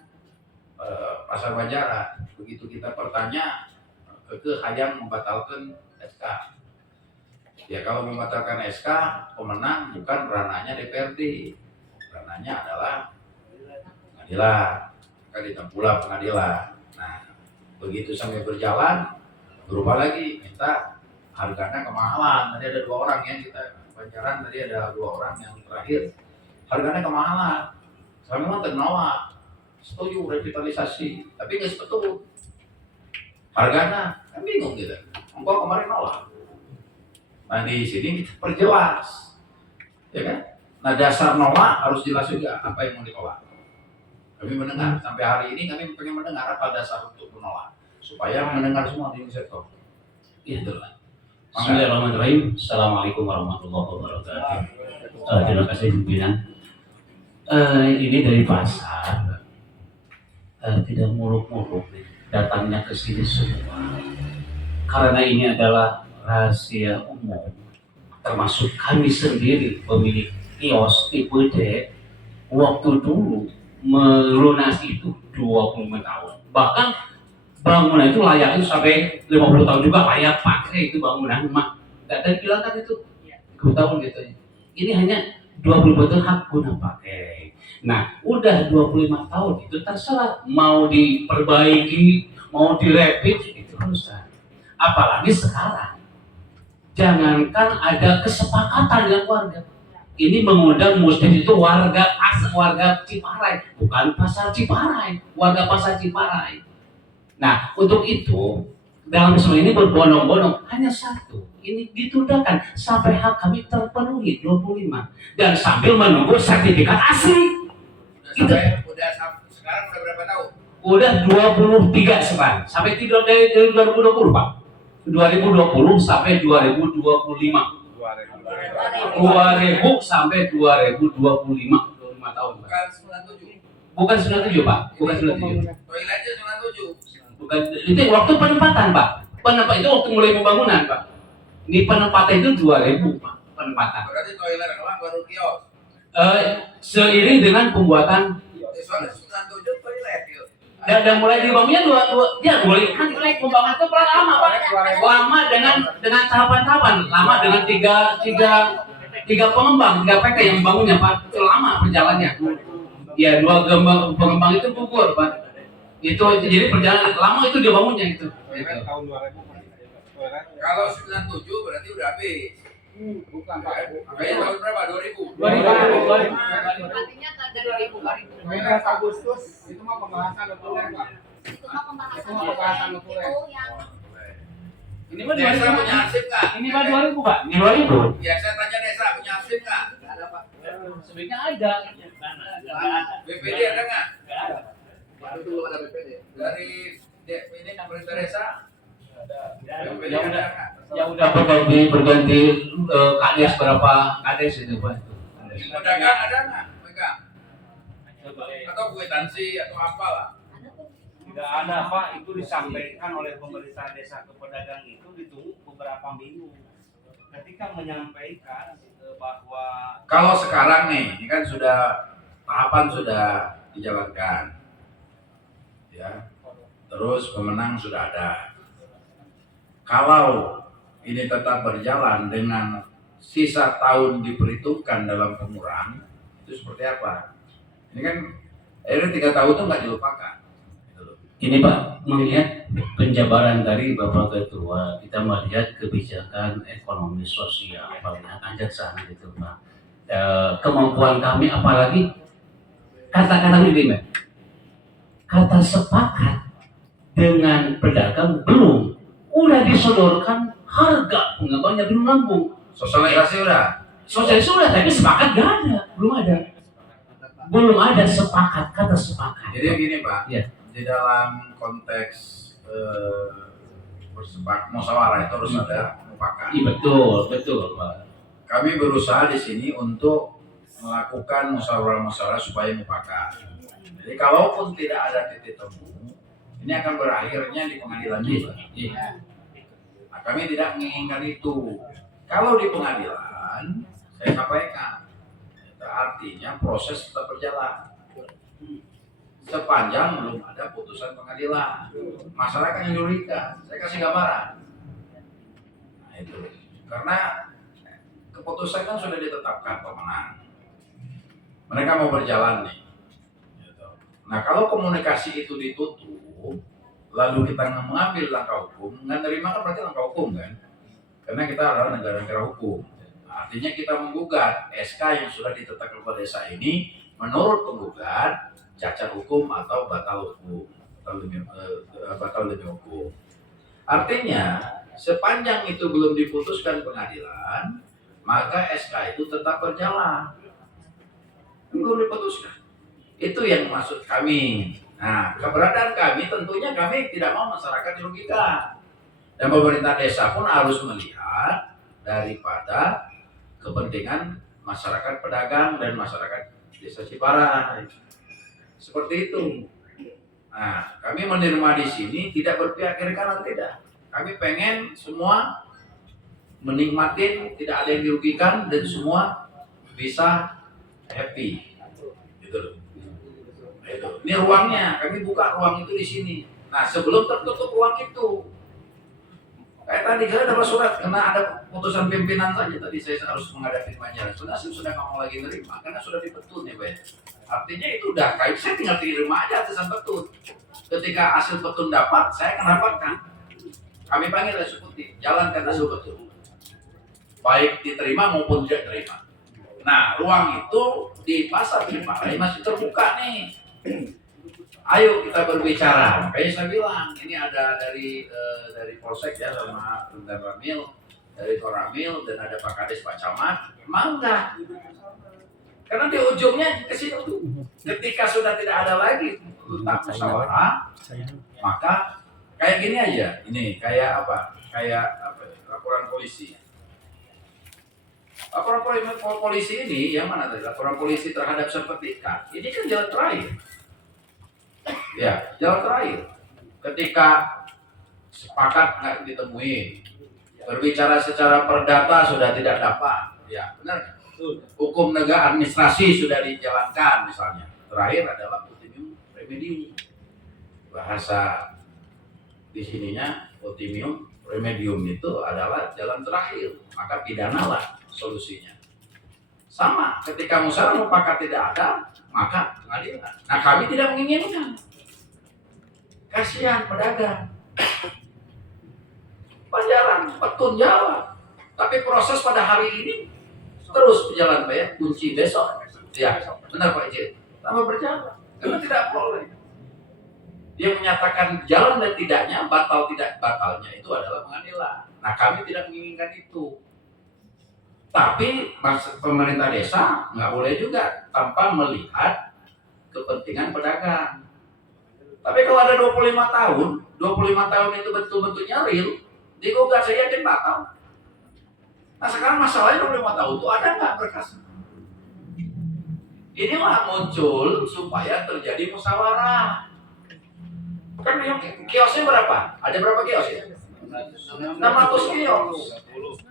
Pasar Banjaran. Begitu kita bertanya, hayang membatalkan SK. Ya kalau membatalkan SK, pemenang bukan ranahnya DPRD, ranahnya adalah pengadilan. Kita pulang pengadilan. Nah, begitu sampai berjalan, berubah lagi, minta harganya kemahalan. Tadi ada 2 orang yang kita Banjaran, tadi ada 2 orang yang terakhir, harganya kemahalan. Saya memang ternolak, setuju revitalisasi, tapi nggak setuju. Harganya, kan bingung gitu. Engkau kemarin nolak. Nah di sini kita perjelas, ya kan? Nah dasar nolak harus jelas juga apa yang mau ditolak. Kami mendengar sampai hari ini kami pengen mendengar apa dasar untuk menolak, supaya mendengar semua di sektor. Itu lah. Bismillahirrahmanirrahim. Assalamualaikum warahmatullahi wabarakatuh. Terima kasih pimpinan. Ini dari pasar tidak muluk-muluk datangnya ke sini semua, karena ini adalah rahasia umum, termasuk kami sendiri pemilik kios tipe D waktu dulu melunasi itu 25 tahun, bahkan bangunan itu layak itu sampai 50 tahun juga layak pakai itu bangunan, mak dan bilang kan itu 10 tahun gitu. Ini hanya 20 tahun hak guna pakai. Nah, udah 25 tahun itu terserah mau diperbaiki, mau direvit itu urusan. Apalagi sekarang, jangankan ada kesepakatan dengan warga. Ini mengundang muslim itu warga Ciparai, bukan pasar Ciparai, warga pasar Ciparai. Nah, untuk itu dalam semua ini berbondong-bondong hanya satu. Ini ditundaakan sampai hak kami terpenuhi 25 dan sambil menunggu sertifikat asli. Udah sekarang udah berapa tahun? Udah 23 sekarang. Sampai dari 2020, Pak. 2020 sampai 2025. 2000 sampai 2025. 25 tahun, Pak. Bukan 97. Bukan 97, Pak. Bukan 97. Toiletnya 97. Bukan, itu waktu penempatan, Pak. Penempatan itu waktu mulai pembangunan, Pak. Ini penempatan itu 2000, Pak. Penempatan. Berarti toilet doang baru kios. Seiring dengan pembuatan Soalnya 97 toilet yuk. dan mulai dibangunnya mulai kan pembangunan itu lama, Pak. Lama dengan tahapan-tahapan, lama dengan tiga pengembang, 3 PT yang membangunnya, Pak. Itu lama perjalanannya. Ya, 2 pengembang itu gugur, Pak. Itu jadi perjalanan lama itu dia bangunnya itu. Tahun 2000. Kalau 97 berarti udah habis. Bukan Pak. Makanya tahun berapa? 2000. 2000. Artinya dari 2000. Agustus itu mah pembahasan notulen, Pak. Itu mah pembahasan Itu mah pembahasan itu notulen. yang Ini mah Desa punya arsip nggak? Ini mah 2000, Pak. Ini 2000. Ya saya tanya desa punya arsip nggak? Nggak ada Pak. Sebenarnya ada. BPD ada nggak? Nggak ada. Baru dulu ada BPD. Dari ini pemerintah desa BPD Ya ada udah. nggak? Ya udah berganti kades berapa kades itu, Pak. Pedagang ada nggak? Pegang. Atau kwitansi atau apa lah? Tidak ada, Pak. Itu disampaikan oleh pemerintah desa ke pedagang itu ditunggu beberapa minggu. Ketika menyampaikan bahwa Kalau sekarang nih, ini kan sudah tahapan sudah dijalankan, ya. Terus pemenang sudah ada. Kalau ini tetap berjalan dengan sisa tahun diperhitungkan dalam pengurang, itu seperti apa? Ini kan akhirnya 3 tahun itu nggak dilupakan. Ini Pak, melihat penjabaran dari Bapak Ketua, kita melihat kebijakan ekonomi sosial, melihat ajak sana gitu Pak. Kemampuan kami apalagi kata-kata ini, kata sepakat dengan pedagang belum. Udah disodorkan harga pengembangnya belum rampung. Sosialisasi udah. Sosialisasi sudah, tapi sepakat gak ada, belum ada sepakat, kata sepakat. Jadi gini Pak, Ya. di dalam konteks musyawarah itu harus ada mufakat. Iya betul Pak. Kami berusaha di sini untuk melakukan musyawarah supaya mufakat. Jadi kalaupun tidak ada titik temu, ini akan berakhirnya di pengadilan juga. Iya. Nah, kami tidak menginginkan itu. Kalau di pengadilan, saya sampaikan, itu artinya proses tetap berjalan. Sepanjang belum ada putusan pengadilan, masyarakat yang dirugikan. Saya kasih gambaran. Nah, itu karena keputusan kan sudah ditetapkan pemenang. Mereka mau berjalan nih. Gitu. Nah, kalau komunikasi itu ditutup, lalu kita mengambil langkah hukum, nggak terima kan berarti langkah hukum kan? Karena kita adalah negara hukum. Artinya kita menggugat SK yang sudah ditetapkan kepala desa ini menurut penggugat cacat hukum atau batal hukum, batal demi hukum. Artinya sepanjang itu belum diputuskan pengadilan, maka SK itu tetap berjalan. Belum diputuskan. Itu yang maksud kami. Nah, keberadaan kami tentunya kami tidak mau masyarakat dirugikan. Dan pemerintah desa pun harus melihat daripada kepentingan masyarakat pedagang dan masyarakat desa Ciparai. Seperti itu. Nah, kami menerima di sini tidak berpihak kiri kanan, tidak. Kami pengen semua menikmati, tidak ada yang dirugikan dan semua bisa happy. Gitu loh. Itu. Ini ruangnya, kami buka ruang itu di sini. Nah, sebelum tertutup ruang itu, kayak tadi saya dapat surat karena ada putusan pimpinan saja tadi saya harus menghadapi Banjar. Sudah nggak mau lagi nerima karena sudah dipetun ya, Pak. Artinya itu udah kayak saya tinggal terima aja atasan petun. Ketika hasil petun dapat, saya akan rapatkan. Kami panggil eksekutif, jalankan hasil petun. Baik diterima maupun tidak terima. Nah, ruang itu di pasar Ciparai masih terbuka nih. Ayo kita berbicara. Makanya saya bilang ini ada dari Polsek ya sama Tentara Ramil, dari Koramil dan ada Pak Kades, Pak Camat. Mau nggak? Karena di ujungnya ke situ tuh. Ketika sudah tidak ada lagi tentang musyawarah, maka kayak gini aja. Ini kayak apa? Laporan polisi. Laporan polisi ini yang mana tadi? Laporan polisi terhadap sertifikat. Ini kan jalan terakhir. Ya, jalan terakhir. Ketika sepakat nggak ditemui, berbicara secara perdata sudah tidak dapat. Ya, benar. Hukum negara administrasi sudah dijalankan misalnya. Terakhir adalah ultimum remedium. Bahasa di sininya ultimum remedium itu adalah jalan terakhir. Maka pidanalah solusinya. Sama, ketika musyawarah mufakat tidak ada, maka pengadilan. Nah, kami tidak menginginkan. Kasihan pedagang. Pajaran, petun Jawa. Tapi proses pada hari ini terus berjalan, Pak ya. Kunci besok. Ya, benar Pak Ijin. Tambah berjalan. Karena tidak boleh. Dia menyatakan jalan dan tidaknya, batal tidak batalnya itu adalah pengadilan. Nah, kami tidak menginginkan itu. Tapi pemerintah desa nggak boleh juga tanpa melihat kepentingan pedagang. Tapi kalau ada 25 tahun itu betul-betulnya real, digugat saya yakin batal. Nah sekarang masalahnya 25 tahun itu ada nggak berkas? Inilah muncul supaya terjadi musyawarah. Kan yang kiosnya berapa? Ada berapa kios ya? 600 kios.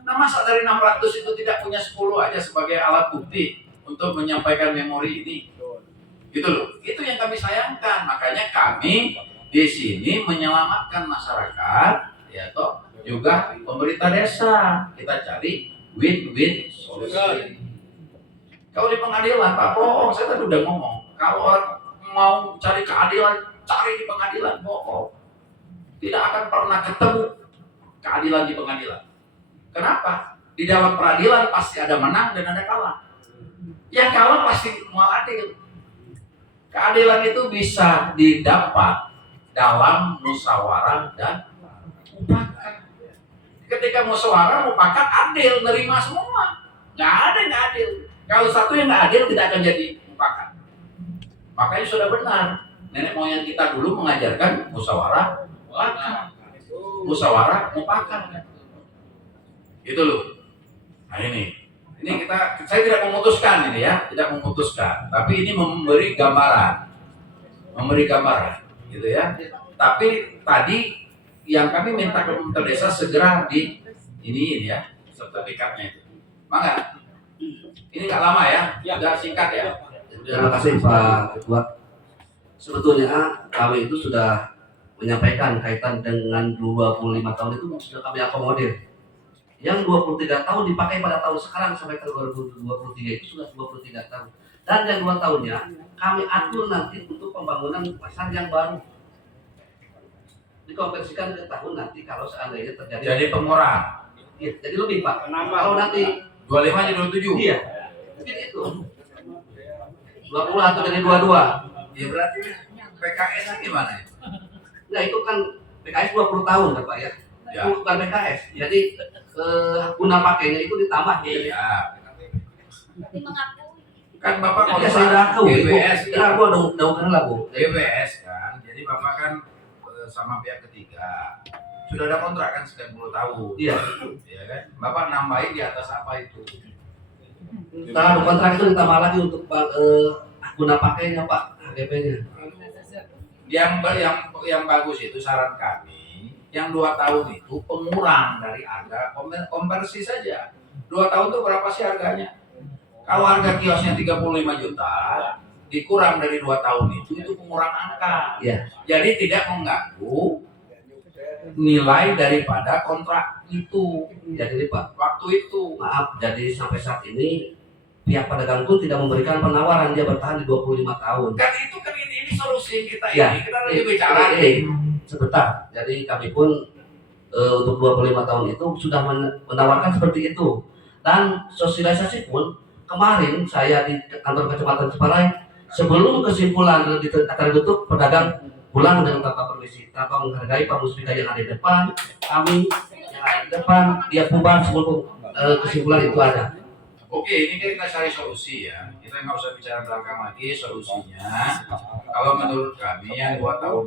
Nah masa dari 600 itu tidak punya 10 aja sebagai alat bukti untuk menyampaikan memori ini? Gitu loh. Itu yang kami sayangkan. Makanya kami di sini menyelamatkan masyarakat, ya toh juga pemerintah desa. Kita cari win-win solusi. Kalau di pengadilan Pak, bohong. Saya tadi udah ngomong. Kalau orang mau cari keadilan, cari di pengadilan, bohong. Tidak akan pernah ketemu keadilan di pengadilan. Kenapa? Di dalam peradilan pasti ada menang dan ada kalah. Yang kalah pasti mau adil. Keadilan itu bisa didapat dalam musyawarah dan mufakat. Ketika musyawarah mufakat adil, nerima semua. Nggak ada yang nggak adil. Kalau satu yang nggak adil tidak akan jadi mufakat. Makanya sudah benar. Nenek moyang kita dulu mengajarkan musyawarah mufakat. Musyawarah mufakat. Itu loh. Nah ini saya tidak memutuskan ini ya, tidak memutuskan. Tapi ini memberi gambaran, gitu ya. Tapi tadi yang kami minta ke pemerintah desa segera di ini ya, sertifikatnya itu. Mangga. Ini nggak lama ya, sudah singkat ya. Terima kasih Pak Ketua. Sebetulnya kami itu sudah menyampaikan kaitan dengan 25 tahun itu sudah kami akomodir. Yang 23 tahun dipakai pada tahun sekarang sampai ke 2023 itu sudah 23 tahun. Dan yang 2 tahunnya kami atur nanti untuk pembangunan pasar yang baru. Dikonversikan ke tahun nanti kalau seandainya terjadi. Jadi pengurangan. Iya, jadi lebih Pak. Kalau nanti 25 jadi 27. Iya. Mungkin itu. 20 atau jadi 22. Ya berarti PKS gimana ya? Nah itu kan PKS 20 tahun Bapak ya. Ya. Itu bukan PKS. Jadi guna pakainya itu ditambah. Iya. Berarti mengakui. Kan Bapak kalau Ya saya ngaku. GBS Ya aku dong lah Bu. GBS kan. Jadi Bapak kan sama pihak ketiga. Sudah ada kontrak kan sekian 10 tahun. Iya. Ya kan? Bapak nambahin di atas apa itu? Nah kontrak itu ditambah lagi untuk guna pakainya Pak. HDP-nya. Yang bagus itu saran kami. Yang 2 tahun itu pengurang dari harga konversi saja. 2 tahun itu berapa sih harganya? Kalau harga kiosnya 35 juta, dikurang dari 2 tahun itu pengurang angka. Ya. Jadi tidak mengganggu nilai daripada kontrak itu. Jadi Pak, Waktu itu. maaf, jadi sampai saat ini pihak pedagang pun tidak memberikan penawaran, dia bertahan di 25 tahun. Kan itu kan ini solusi kita Ya. ini. Kita lagi bicara nih. Sebentar. Jadi kami pun untuk 25 tahun itu sudah menawarkan seperti itu. Dan sosialisasi pun kemarin saya di kantor Kecamatan Ciparai sebelum kesimpulan akan ditutup pedagang pulang dengan tanpa permisi, tanpa menghargai Pak Musbika yang ada di depan, kami yang ada di depan, dia bubar sebelum kesimpulan itu ada. Oke, ini kita cari solusi ya. Kita nggak usah bicara belakang lagi solusinya. Kalau menurut kami yang 2 tahun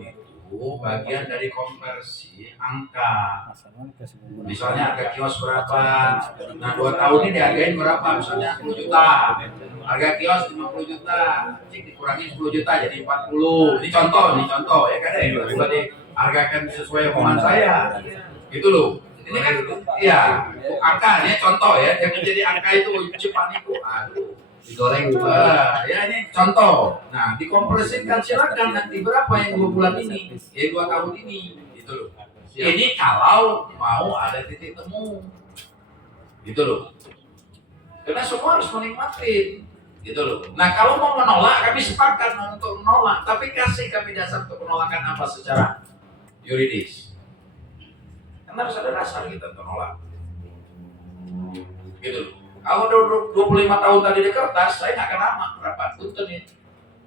itu bagian dari konversi angka. Misalnya harga kios berapa? Nah 2 tahun ini dihargain berapa? Misalnya 10 juta. Harga kios 50 juta. Cik dikurangi 10 juta jadi 40. Ini contoh ya kan ya. Bisa dihargakan sesuai omongan saya. Gitu loh. Ini kan ya angka ini contoh ya. Yang menjadi angka itu cepat itu. Aduh. Digoreng Ya ini contoh. Nah, dikompresikan silakan nanti berapa yang 2 bulan ini, 2 tahun ini, gitu loh. Ini kalau mau ada titik temu, gitu loh. Karena semua harus menikmati, gitu loh. Nah, kalau mau menolak, kami sepakat untuk menolak, tapi kasih kami dasar untuk penolakan apa secara yuridis. Karena harus ada dasar kita untuk menolak, gitu loh. Kalau 25 tahun tadi di kertas, saya nggak akan lama rapat tuntun ini,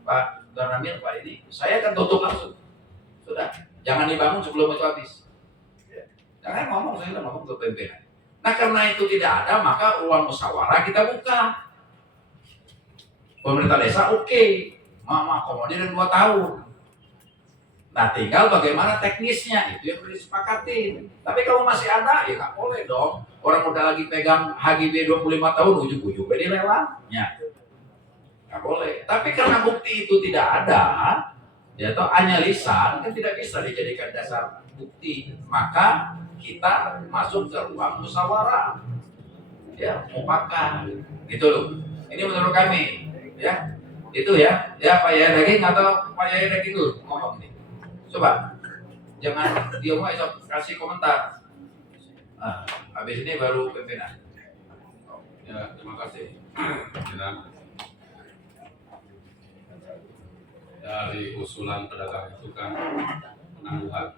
Pak Donamil, Pak ini, saya akan tutup langsung. Sudah, jangan dibangun sebelum itu habis. Jangan ngomong, saya udah ngomong ke pimpinan. Nah karena itu tidak ada, maka ruang musyawarah kita buka. Pemerintah desa oke, mau akomodir 2 tahun. Nah tinggal bagaimana teknisnya, itu yang perlu disepakatin. Tapi kalau masih ada, ya nggak boleh dong. Orang udah lagi pegang HGB 25 tahun, ujung-ujungnya dilelangnya. Nggak boleh. Tapi karena bukti itu tidak ada, ya atau hanya lisan, kan tidak bisa dijadikan dasar bukti. Maka kita masuk ke ruang musyawarah. Ya, mufakat. Gitu loh. Ini menurut kami. Ya, itu ya. Ya Pak Yaya Daging atau Pak Yaya Daging dulu ngomong nih. Coba, jangan diam aja, kasih komentar. Nah, habis ini baru pimpinan. Ya, terima kasih. Pimpinan. Dari usulan pedagang itu kan penangguhan.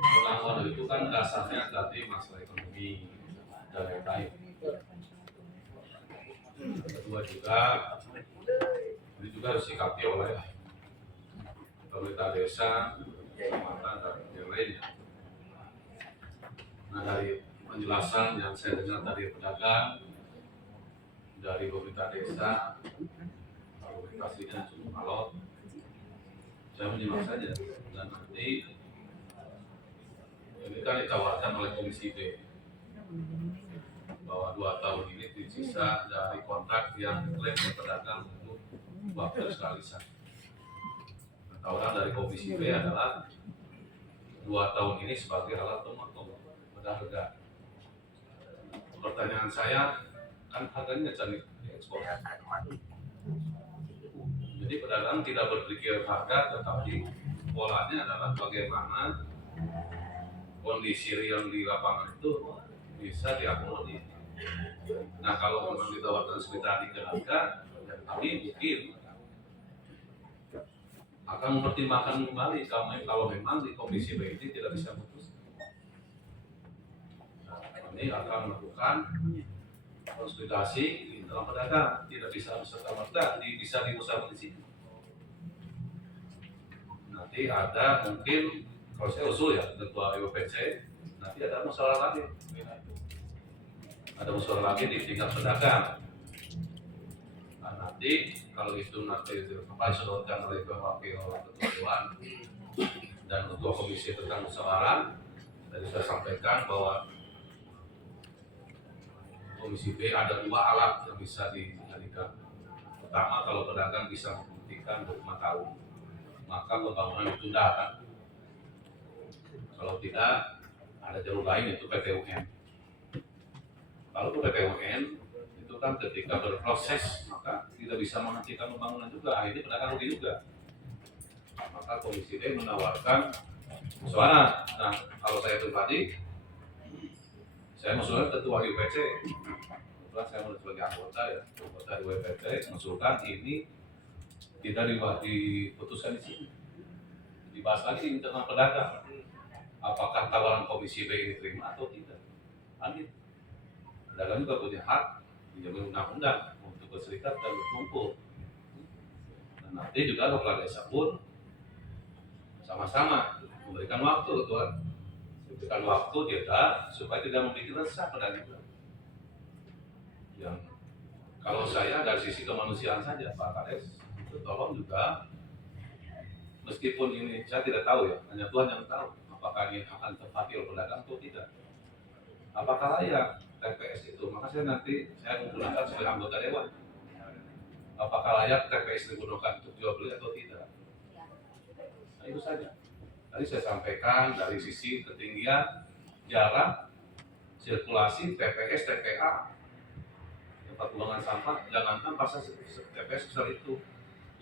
Penangguhan itu kan dasarnya tadi masalah ekonomi dan lain-lain. Kedua juga, ini juga harus disikapi oleh pemerintah desa, kecamatan, dan yang lainnya. Nah, dari penjelasan yang saya dengar dari pedagang, dari pemerintah desa, argumentasinya cukup alot. Saya menyimak saja, dan nanti ini kan ditawarkan oleh Komisi B bahwa 2 tahun ini disisa dari kontrak yang diklaim oleh pedagang untuk waktu sekalisan. Tawaran dari Komisi B adalah 2 tahun ini sebagai alat pemotong harga. Pertanyaan saya, kan harganya jadi ekspor. Jadi pedagang tidak berpikir harga, tetapi polanya adalah bagaimana kondisi real di lapangan itu bisa diakomodir. Nah, kalau memang ditawarkan sekitar 3 harga, kami mungkin akan mempertimbangkan kembali kalau memang di Komisi B ini tidak bisa putus. Nah, kami akan melakukan konsolidasi di dalam pedagang, tidak bisa serta-merta bisa diusahakan di sini. Nanti ada mungkin, kalau saya usul ya ketua IWPC, nanti ada masalah lagi. Ada masalah lagi di tingkat pedagang. Nah, nanti kalau itu nanti disodorkan oleh wakil ketua dewan dan ketua komisi tentang musyawarah, tadi saya sampaikan bahwa Komisi B ada 2 alat yang bisa dijadikan. Pertama, kalau pedagang bisa membuktikan 5 tahun, maka pembangunan ditunda kan. Kalau tidak, ada jalur lain yaitu PT-UN. Kalau PT-UN itu kan ketika berproses maka tidak bisa menghentikan pembangunan juga, akhirnya pedagang rugi juga. Maka Komisi B menawarkan suara. Nah, kalau saya pribadi, saya mengusulkan ketua IWPC, kebetulan saya sebagai anggota IWPC, mengusulkan ini tidak diputuskan di sini, dibahas lagi di internal pedagang. Apakah tawaran Komisi B ini terima atau tidak? Lanjut. Pedagang juga punya hak dijamin undang-undang untuk berserikat dan berkumpul. Dan nanti juga kepala desa pun sama-sama memberikan waktu, Tuhan. Memberikan waktu jeda supaya tidak membuat resah pedagang. Yang kalau saya dari sisi kemanusiaan saja, Pak Kades, itu tolong juga, meskipun ini saya tidak tahu ya, hanya Tuhan yang tahu apakah ini akan terpati oleh pedagang atau tidak. Apakah layak TPS itu? Maka saya menggunakan sebagai anggota dewan. Apakah layak TPS digunakan untuk jual beli atau tidak? Nah, itu saja. Tadi saya sampaikan dari sisi ketinggian, jarak, sirkulasi, TPS, TPA, tempat pembuangan sampah, jangankan pasar TPS besar itu.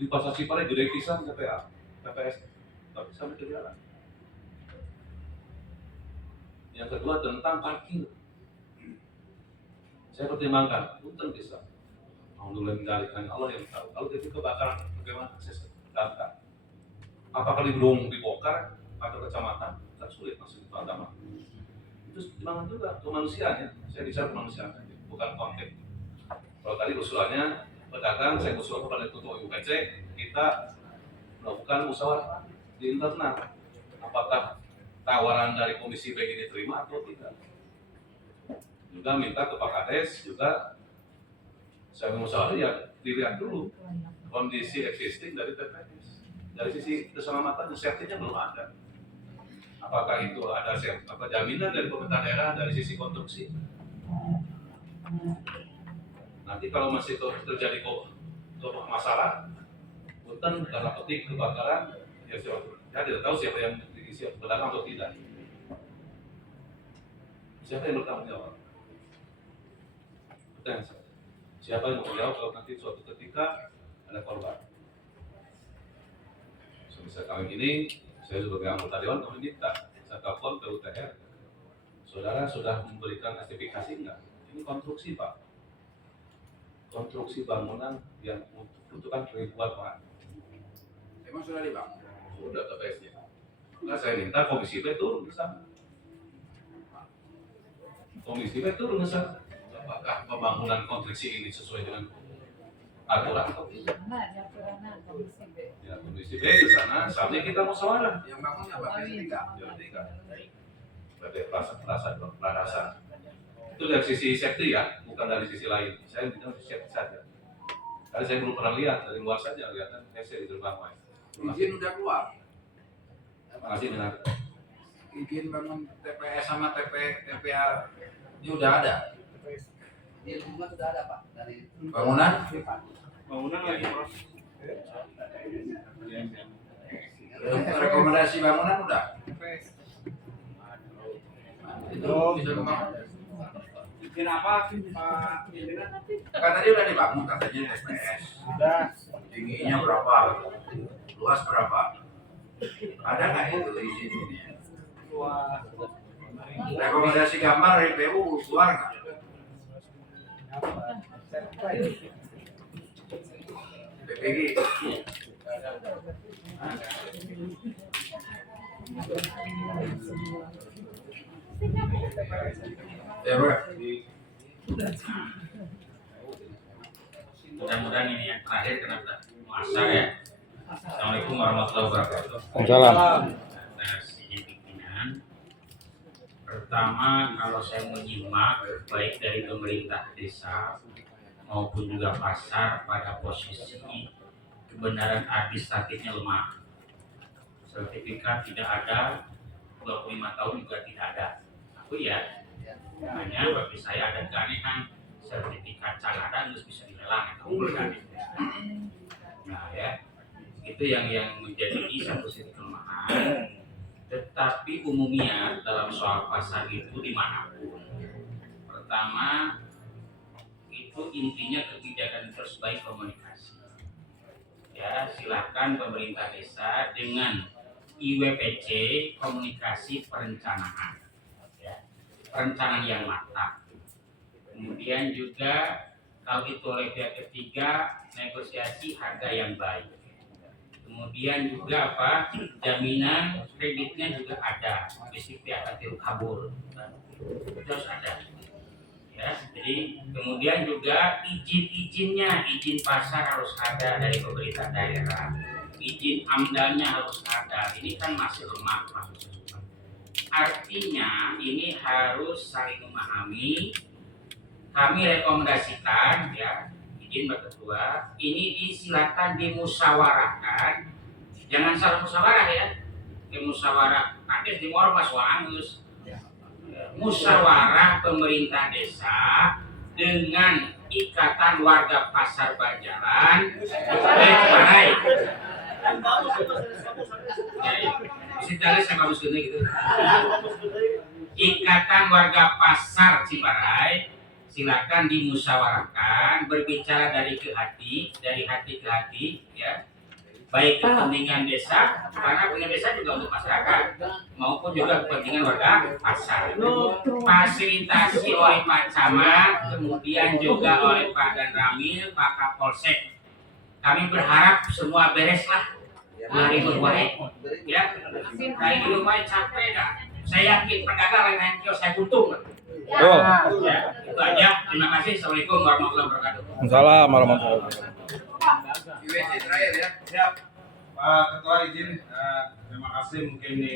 Di pasar Cipare gede pisan TPS, tapi sampai ke jalan. Yang kedua tentang parkir. Saya pertimbangkan, punten bisa. Alhamdulillah mengendalikan Allah yang tahu. Kalau itu kebakaran, bagaimana akses damkar? Apakah dibongkar, dibongkar atau kecamatan? Tak sulit masuk ke agama. Itu pertimbangan juga kemanusiaan ya. Saya bicara kemanusiaan saja, bukan konteks. Kalau tadi usulannya pedagang, saya usul kepada ketua IWPC, kita melakukan musyawarah di internal. Apakah tawaran dari Komisi B ini diterima atau tidak? Juga minta ke Pak Kades, juga saya musyawarah ya dilihat dulu kondisi existing dari TPS. Dari sisi keselamatan, safety-nya belum ada. Apakah itu ada jaminan dari pemerintah daerah dari sisi konstruksi? Nanti kalau masih terjadi masalah, punten karena petik kebakaran, ya saya tidak tahu siapa yang siap pedagang atau tidak. Siapa yang bertanggung jawab? Pertanyaan saya. Siapa yang bertanggung jawab kalau nanti suatu ketika ada korban? Sebisa kali ini, saya sebagai anggota dewan kami minta, saya telepon ke UTR. Saudara sudah memberikan justifikasi enggak? Ini konstruksi Pak. Konstruksi bangunan yang membutuhkan ribuan orang. Emang sudah dibangun? Sudah TPS-nya. Nah, saya minta Komisi B turun ke sana. Komisi B turun ke sana. Apakah pembangunan konstruksi ini sesuai dengan aturan. Ya, Komisi B di sana, saatnya kita musyawarah. Yang bangunnya Pak Presiden. Berarti perasaan. Itu dari sisi safety ya, bukan dari sisi lain. Saya bilang safety saja. Karena saya belum pernah lihat, dari luar saja kelihatan AC di gerbang. Izin udah keluar. Terima kasih dengan Izin bangun TPS sama TPA ini udah ada. Di rumah sudah ada Pak dari Bangunan? Bangunan lagi proses. Rekomendasi bangunan udah. Itu bisa kebangun. Bikin apa Pak pimpinan? Kan tadi udah dibangun katanya TPS. Sudah. Tingginya berapa? Luas berapa? Ada nggak itu izin ini? Luas. Rekomendasi gambar dari PU keluar nggak? BPG. Ya, Bro. Mudah-mudahan ini yang terakhir karena masa ya. Assalamualaikum warahmatullahi wabarakatuh. Waalaikumsalam. Izin pimpinan. Pertama, kalau saya menyimak baik dari pemerintah desa maupun juga pasar pada posisi kebenaran administratifnya lemah. Sertifikat tidak ada, 25 tahun juga tidak ada. Aku ya, hanya bagi saya ada keanehan sertifikat cadangan harus bisa dilelang atau berganti. Nah ya, itu yang menjadi satu sisi kelemahan. Tetapi umumnya dalam soal pasar itu dimanapun, pertama itu intinya kebijakan terbaik komunikasi. Ya, silakan pemerintah desa dengan IWPC komunikasi perencanaan, ya, perencanaan yang matang. Kemudian juga kalau itu oleh pihak ketiga negosiasi harga yang baik. Kemudian juga apa, jaminan kreditnya juga ada, mesti akan kabur, itu harus ada. Ya, jadi kemudian juga izin-izinnya, izin pasar harus ada dari pemerintah daerah, izin AMDA-nya harus ada. Ini kan masih lemah, Pak. Artinya ini harus saling memahami. Kami rekomendasikan ya, izin Pak Ketua, ini disilakan dimusyawarahkan. Jangan salah musyawarah ya. Musyawarah kades di Mormas Wangus. Musyawarah pemerintah desa dengan Ikatan Warga Pasar Banjaran. Ikatan Warga Pasar Ciparai, silakan dimusyawarahkan, berbicara dari hati ke hati, ya. Baik kepentingan desa, karena kepentingan desa juga untuk masyarakat, maupun juga kepentingan warga pasar. Fasilitasi oleh Pak Camat, kemudian juga oleh Pak Dan Ramil, Pak Kapolsek. Kami berharap semua beres lah. Lari berbaik, ya. Lari berbaik capek dah. Saya yakin pedagang lain kios saya untung. Ya, itu aja. Terima kasih. Assalamualaikum warahmatullahi wabarakatuh. Waalaikumsalam warahmatullahi wabarakatuh. IWC terakhir ya. Siap, Pak Ketua izin. Terima kasih mungkin ini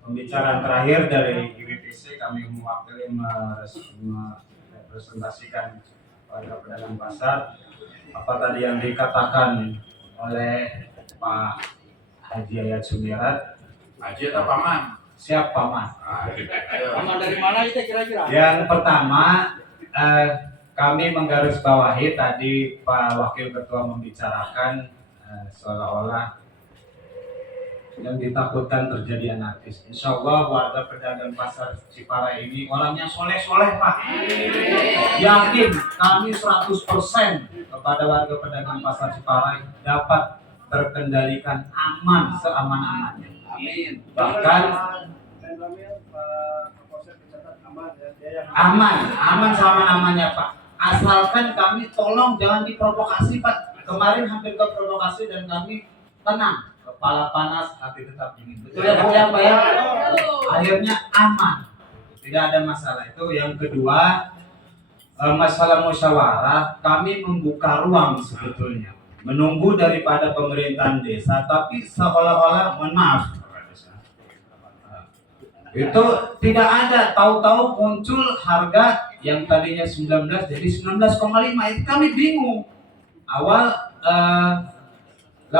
pembicaraan terakhir dari IWPC. Kami mewakili merepresentasikan warga pedagang pasar. Apa tadi yang dikatakan oleh Pak Haji Ayat Sumirat? Haji atau Paman? Siap Paman. Paman dari mana itu kira-kira? Yang pertama, kami menggarisbawahi tadi Pak Wakil Ketua membicarakan seolah-olah yang ditakutkan terjadi anarkis. Insya Allah warga pedagang pasar Ciparai ini orangnya soleh-soleh Pak. Yakin kami 100% kepada warga pedagang pasar Ciparai dapat terkendalikan aman seaman-amannya. Amin. Bahkan aman sama namanya Pak. Asalkan kami tolong jangan diprovokasi Pak. Kemarin hampir ke provokasi dan kami tenang, kepala panas, hati tetap dingin. Betul ya Pak ya? Akhirnya aman, tidak ada masalah. Itu yang kedua, masalah musyawarah, kami membuka ruang sebetulnya, menunggu daripada pemerintahan desa, tapi seolah-olah, mohon maaf, itu tidak ada, tahu-tahu muncul harga yang tadinya 19 jadi 19,5. Itu kami bingung. Awal 18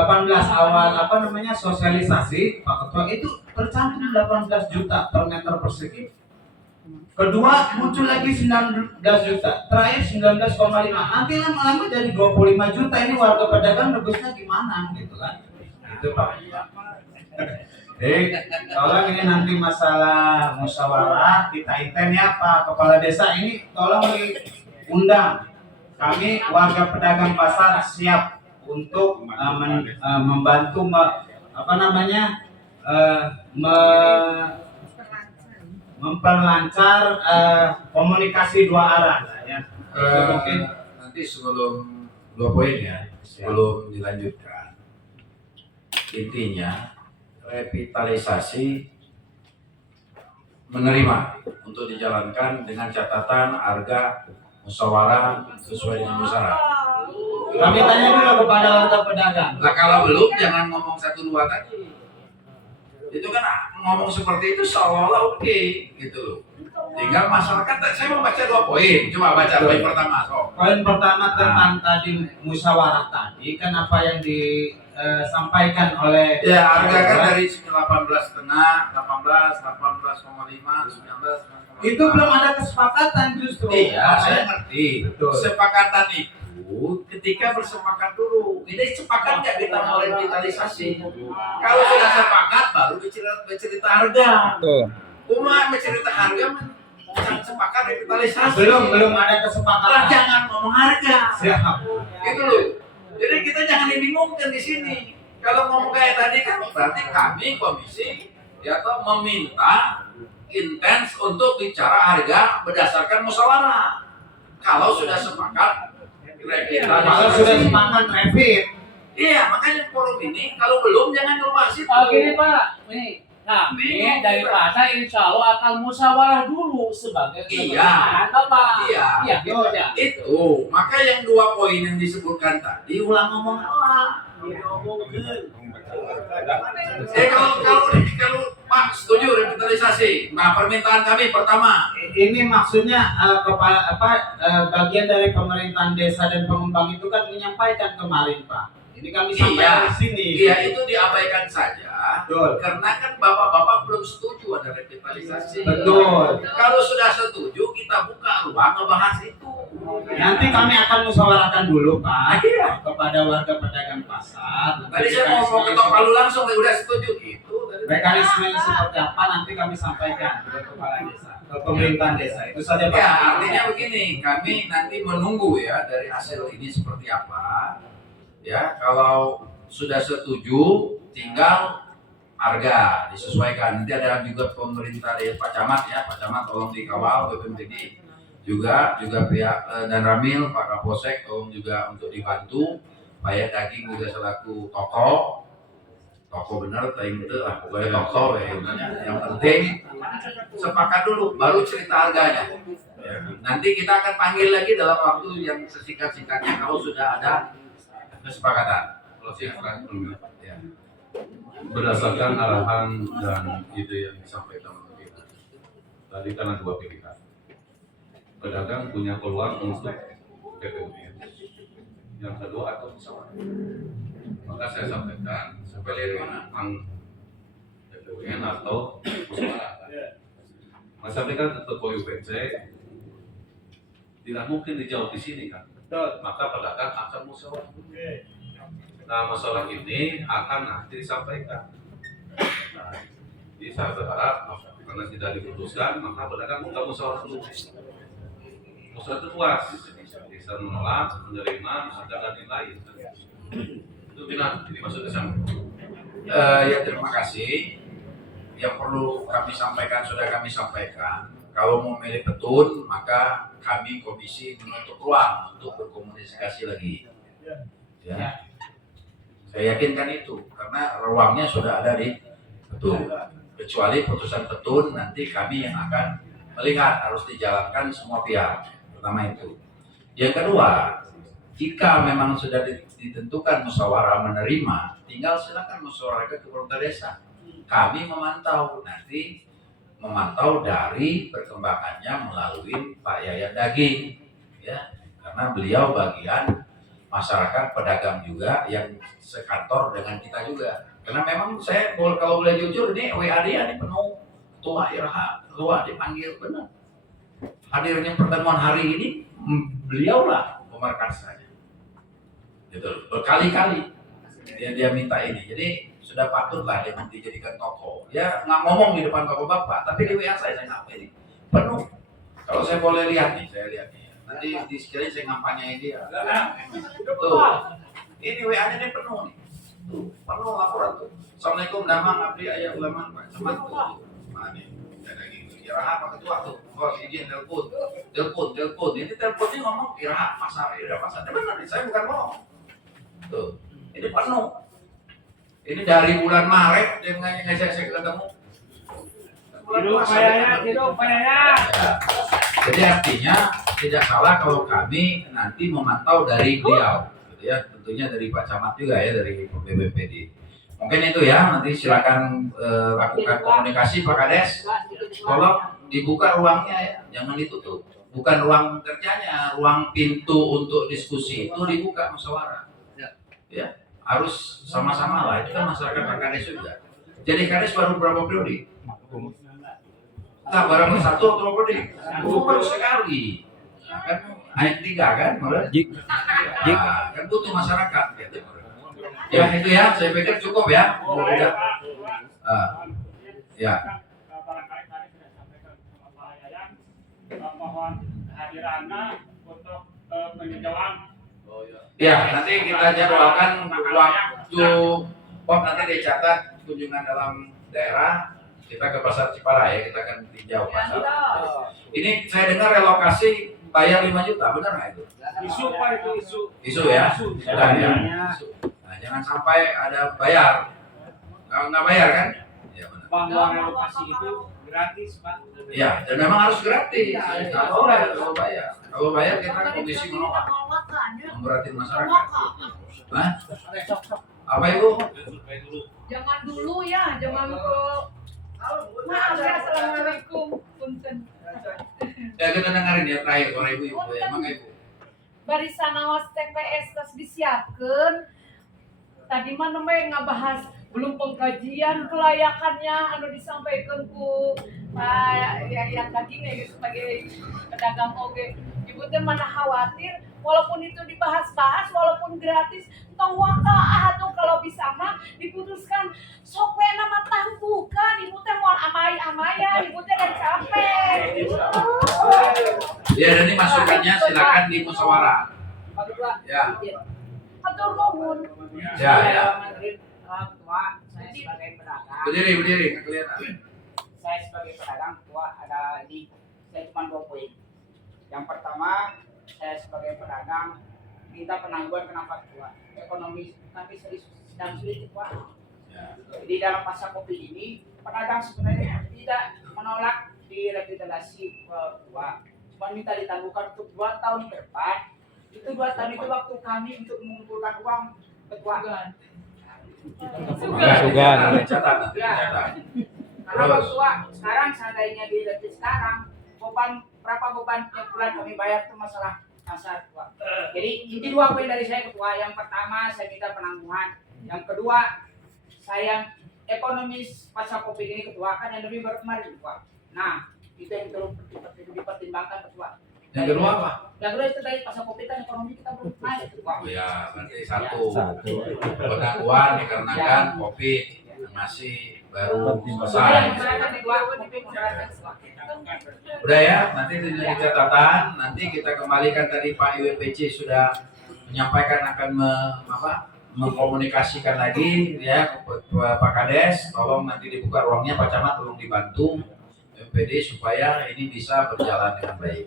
awal sosialisasi Pak Ketua itu tercantum 18 juta per meter persegi. Kedua muncul lagi 19 juta, terakhir 19,5. Nanti lama-lama jadi 25 juta. Ini warga pedagang nebusnya gimana gitu kan? Itu Pak. Jadi tolong ini nanti masalah musyawarah kita inten ya Pak Kepala Desa, ini tolong diundang. Kami warga pedagang pasar siap untuk membantu memperlancar komunikasi dua arah ya. Mungkin nanti sebelum 2 poin ya, sebelum dilanjutkan, intinya revitalisasi menerima untuk dijalankan dengan catatan harga musyawarah sesuai dengan musyawarah. Kami tanya dulu kepada warga pedagang. Nah kalau belum jangan ngomong 1-2 tadi. Itu kan ngomong seperti itu seolah-olah oke gitu loh. Tinggal masyarakat, saya mau baca 2 poin. Coba baca poin pertama. Poin pertama tentang tadi musyawarah tadi kan apa yang disampaikan oleh ya harga kan dari 18,5, 18,5, 19. Itu belum ada kesepakatan justru. Iya, saya ngerti. Betul. Kesepakatan itu ketika bersepakat dulu. Ini sepakat nggak kita mau revitalisasi? Kalau sudah sepakat baru bercerita harga. Cuma bercerita harga jangan sepakat revitalisasi. Belum ada kesepakatan. Jangan ngomong harga. Siap. Gitu loh. Jadi kita jangan dibingungkan di sini. Kalau ngomong kayak tadi kan berarti kami komisi ya toh meminta intens untuk bicara harga berdasarkan musyawarah. Kalau sudah sepakat Kalau sudah sepakat revit. Iya, makanya forum ini kalau belum jangan lupa situ. Gini Pak, nih kami dari pasar insya Allah akan musyawarah dulu sebagai Iya. Pak. Iya. Gitu aja. Itu, maka yang 2 poin yang disebutkan tadi ulang ngomong apa? Kalau Pak setuju revitalisasi, nah permintaan kami pertama. Ini maksudnya bagian dari pemerintahan desa dan pengembang itu kan menyampaikan kemarin Pak. Ini kami sampaikan di sini. Iya, itu diabaikan saja. Betul. Karena kan bapak-bapak belum setuju ada revitalisasi. Betul. Kalau sudah setuju kita buka ruang ngebahas itu. Nanti kami akan musyawarahkan dulu Pak kepada warga pedagang pasar. Tadi saya mau ketok palu langsung, udah setuju gitu. Mekanisme seperti apa nanti kami sampaikan ke kepala desa, ke pemerintahan desa. Itu saja Pak. Ya, artinya begini, kami nanti menunggu ya dari hasil ini seperti apa. Ya, kalau sudah setuju, tinggal harga disesuaikan. Nanti ada juga pemerintah dari Pak Camat ya, Pak Camat tolong dikawal, BPMTG juga pihak dan Ramil, Pak Kapolsek tolong juga untuk dibantu. Pak Daging juga selaku toko bener, ting itu lah, pokoknya toko ya. Yang penting sepakat dulu, baru cerita harganya. Ya, nanti kita akan panggil lagi dalam waktu yang sesingkat-singkatnya kalau sudah ada kesepakatan. Ya. Berdasarkan arahan dan ide yang disampaikan oleh kita, tadi kan ada 2 pilihan. Pedagang punya peluang untuk PPUN, yang kedua atau musyawarah. Maka saya sampaikan sampai PPUN atau musyawarah. Mas sampaikan ke Ketua UPC tidak mungkin dijawab di sini kan. Maka pedagang akan musyawarah. Nah, masalah ini akan nanti disampaikan. Nah, jadi saya berharap karena tidak diputuskan, maka pedagang buka musyawarah dulu. Musyawarah itu luas, bisa menolak, menerima, sedangkan nilai. Itu benar, jadi maksudnya sama. Ya terima kasih. Yang perlu kami sampaikan sudah kami sampaikan. Kalau mau milih petun, maka kami komisi menutup ruang untuk berkomunikasi lagi. Ya. Saya yakinkan itu karena ruangnya sudah ada di petun. Kecuali putusan petun nanti kami yang akan melihat harus dijalankan semua pihak. Pertama itu. Yang kedua, jika memang sudah ditentukan musyawarah menerima, tinggal silakan musyawarah ke pemerintah desa. Kami memantau dari perkembangannya melalui Pak Yayan Daging, ya, karena beliau bagian masyarakat pedagang juga yang sekantor dengan kita juga. Karena memang saya kalau boleh jujur ini WA dia ini penuh, ketua IRH, ketua dipanggil benar. Hadirnya pertemuan hari ini beliaulah pemerkasanya, gitu, berkali-kali dia minta ini. Jadi sudah patutlah dia dijadikan tokoh. Dia nggak ngomong di depan bapak-bapak, tapi di WA saya nggak ini penuh. Kalau saya boleh lihat nih, saya lihat nih. Nanti di sekali saya ngampanyain dia. Tuh, ini WA-nya ini penuh nih. Tuh, penuh laporan tuh. Assalamualaikum, damang abdi ayah ulama Pak Camat tuh. Mana nih? Iraha Pak Ketua tuh. Oh, izin telepon. Ini teleponnya ngomong Iraha pasar. Benar nih, saya bukan bohong. Tuh, ini penuh. Ini dari bulan Maret dia ngajak saya ketemu. Hidup kayaknya. Jadi artinya tidak salah kalau kami nanti memantau dari beliau, gitu ya. Tentunya dari Pak Camat juga ya, dari BPPD. Mungkin itu ya, nanti silakan lakukan komunikasi Pak Kades. Tolong dibuka ruangnya ya, jangan ditutup. Bukan ruang kerjanya, ruang pintu untuk diskusi itu dibuka musyawarah. Ya, harus sama-sama lah. Itu kan masyarakat Pak Kades juga. Jadi Kades baru berapa periode? Nah, barang satu atau berapa periode? Baru sekali. Nah, kan ayat 3 kan, malah. Nah, kan butuh masyarakat. Gitu. Ya itu ya, saya pikir cukup ya. Udah. Ya. Barangkali tadi sudah sampaikan sama Pak Yayan, mohon hadirannya untuk peninjauan. Ya, nanti kita jadwalkan waktu nanti dicatat kunjungan dalam daerah. Kita ke pasar Cipara ya, kita akan tinjau pasar. Ini saya dengar relokasi bayar 5 juta, benar nggak itu? Isu Pak, itu isu. Isu ya? Sudah ya. Nah, jangan sampai ada bayar. Kalau nggak bayar kan? Ya benar. Bahwa relokasi itu gratis Pak. Ya, dan memang harus gratis. Nggak boleh kalau bayar. Kalau bayar kita komisi menolak. Memberatin masyarakat. Hah? Apa Ibu? Zaman dulu ya, zaman maaf ya, assalamualaikum. Punten. Ya kita dengerin ya terakhir suara Ibu. Emang Ibu. Barisan awas TPS terus disiapkan. Tadi mana mah ngabahas belum pengkajian kelayakannya anu disampaikan ku Pak yang daging sebagai pedagang oge. Ibu teh mana khawatir walaupun itu dibahas-bahas walaupun gratis tong wakaah tuh kalau bisa mah diputuskan sok we nama tangguhkan ibu teh moal amai-amaya ibu teh dan capek. Ya, dan ini masukannya silakan di musyawarah. Ya. Atur nuhun. Ya, ya. Ketua, saya sebagai pedagang. Berdiri, nggak kelihatan. Saya sebagai pedagang, ketua ada ini. Saya cuma 2 poin. Yang pertama, saya sebagai pedagang minta penangguhan kenapa ketua. Ekonomi kami sedang sulit ketua. Jadi dalam masa COVID ini, pedagang sebenarnya tidak menolak direvitalisasi ketua. Cuma minta ditangguhkan untuk 2 tahun ke depan. Itu 2 tahun itu waktu kami untuk mengumpulkan uang ketua. Sugan. Catat. Karena ketua sekarang seandainya direvisi sekarang, berapa beban tiap bulan kami bayar itu masalah ketua. Jadi inti 2 poin dari saya ketua. Yang pertama saya minta penangguhan. Yang kedua saya ekonomis pasca COVID ini ketua kan yang lebih baru kemarin ketua. Nah itu yang perlu dipertimbangkan ketua. Yang kedua apa? Yang kedua itu tadi pasca COVID kan ekonomi kita belum naik ketua. Ya, berarti satu. Penangguhan dikarenakan COVID masih baru selesai. Udah ya, nanti dari catatan, nanti kita kembalikan tadi Pak IWPC sudah menyampaikan akan mengkomunikasikan lagi ya Pak Kades, tolong nanti dibuka ruangnya, Pak Camat tolong dibantu MPD supaya ini bisa berjalan dengan baik.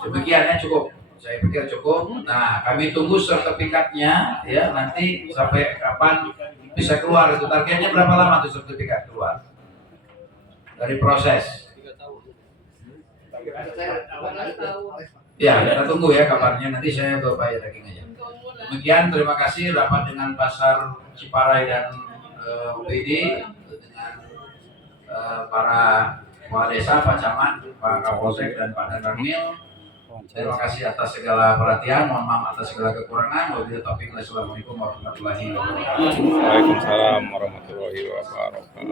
Demikian ya, cukup. Saya pikir cukup. Nah, kami tunggu sertifikatnya ya nanti sampai kapan bisa keluar. Itu targetnya berapa lama tuh sertifikat keluar dari proses? 3 tahun. Ya, kita tunggu ya kabarnya. Nanti saya ke Pak Yakin aja. Demikian, terima kasih rapat dengan Pasar Ciparai dan OPD dengan para kepala desa, Pak Camat, Pak Kapolsek dan Pak Danramil. Terima kasih atas segala perhatian, mohon maaf atas segala kekurangan. Wabillahi taufiq. Wassalamualaikum warahmatullahi wabarakatuh. Waalaikumsalam warahmatullahi wabarakatuh.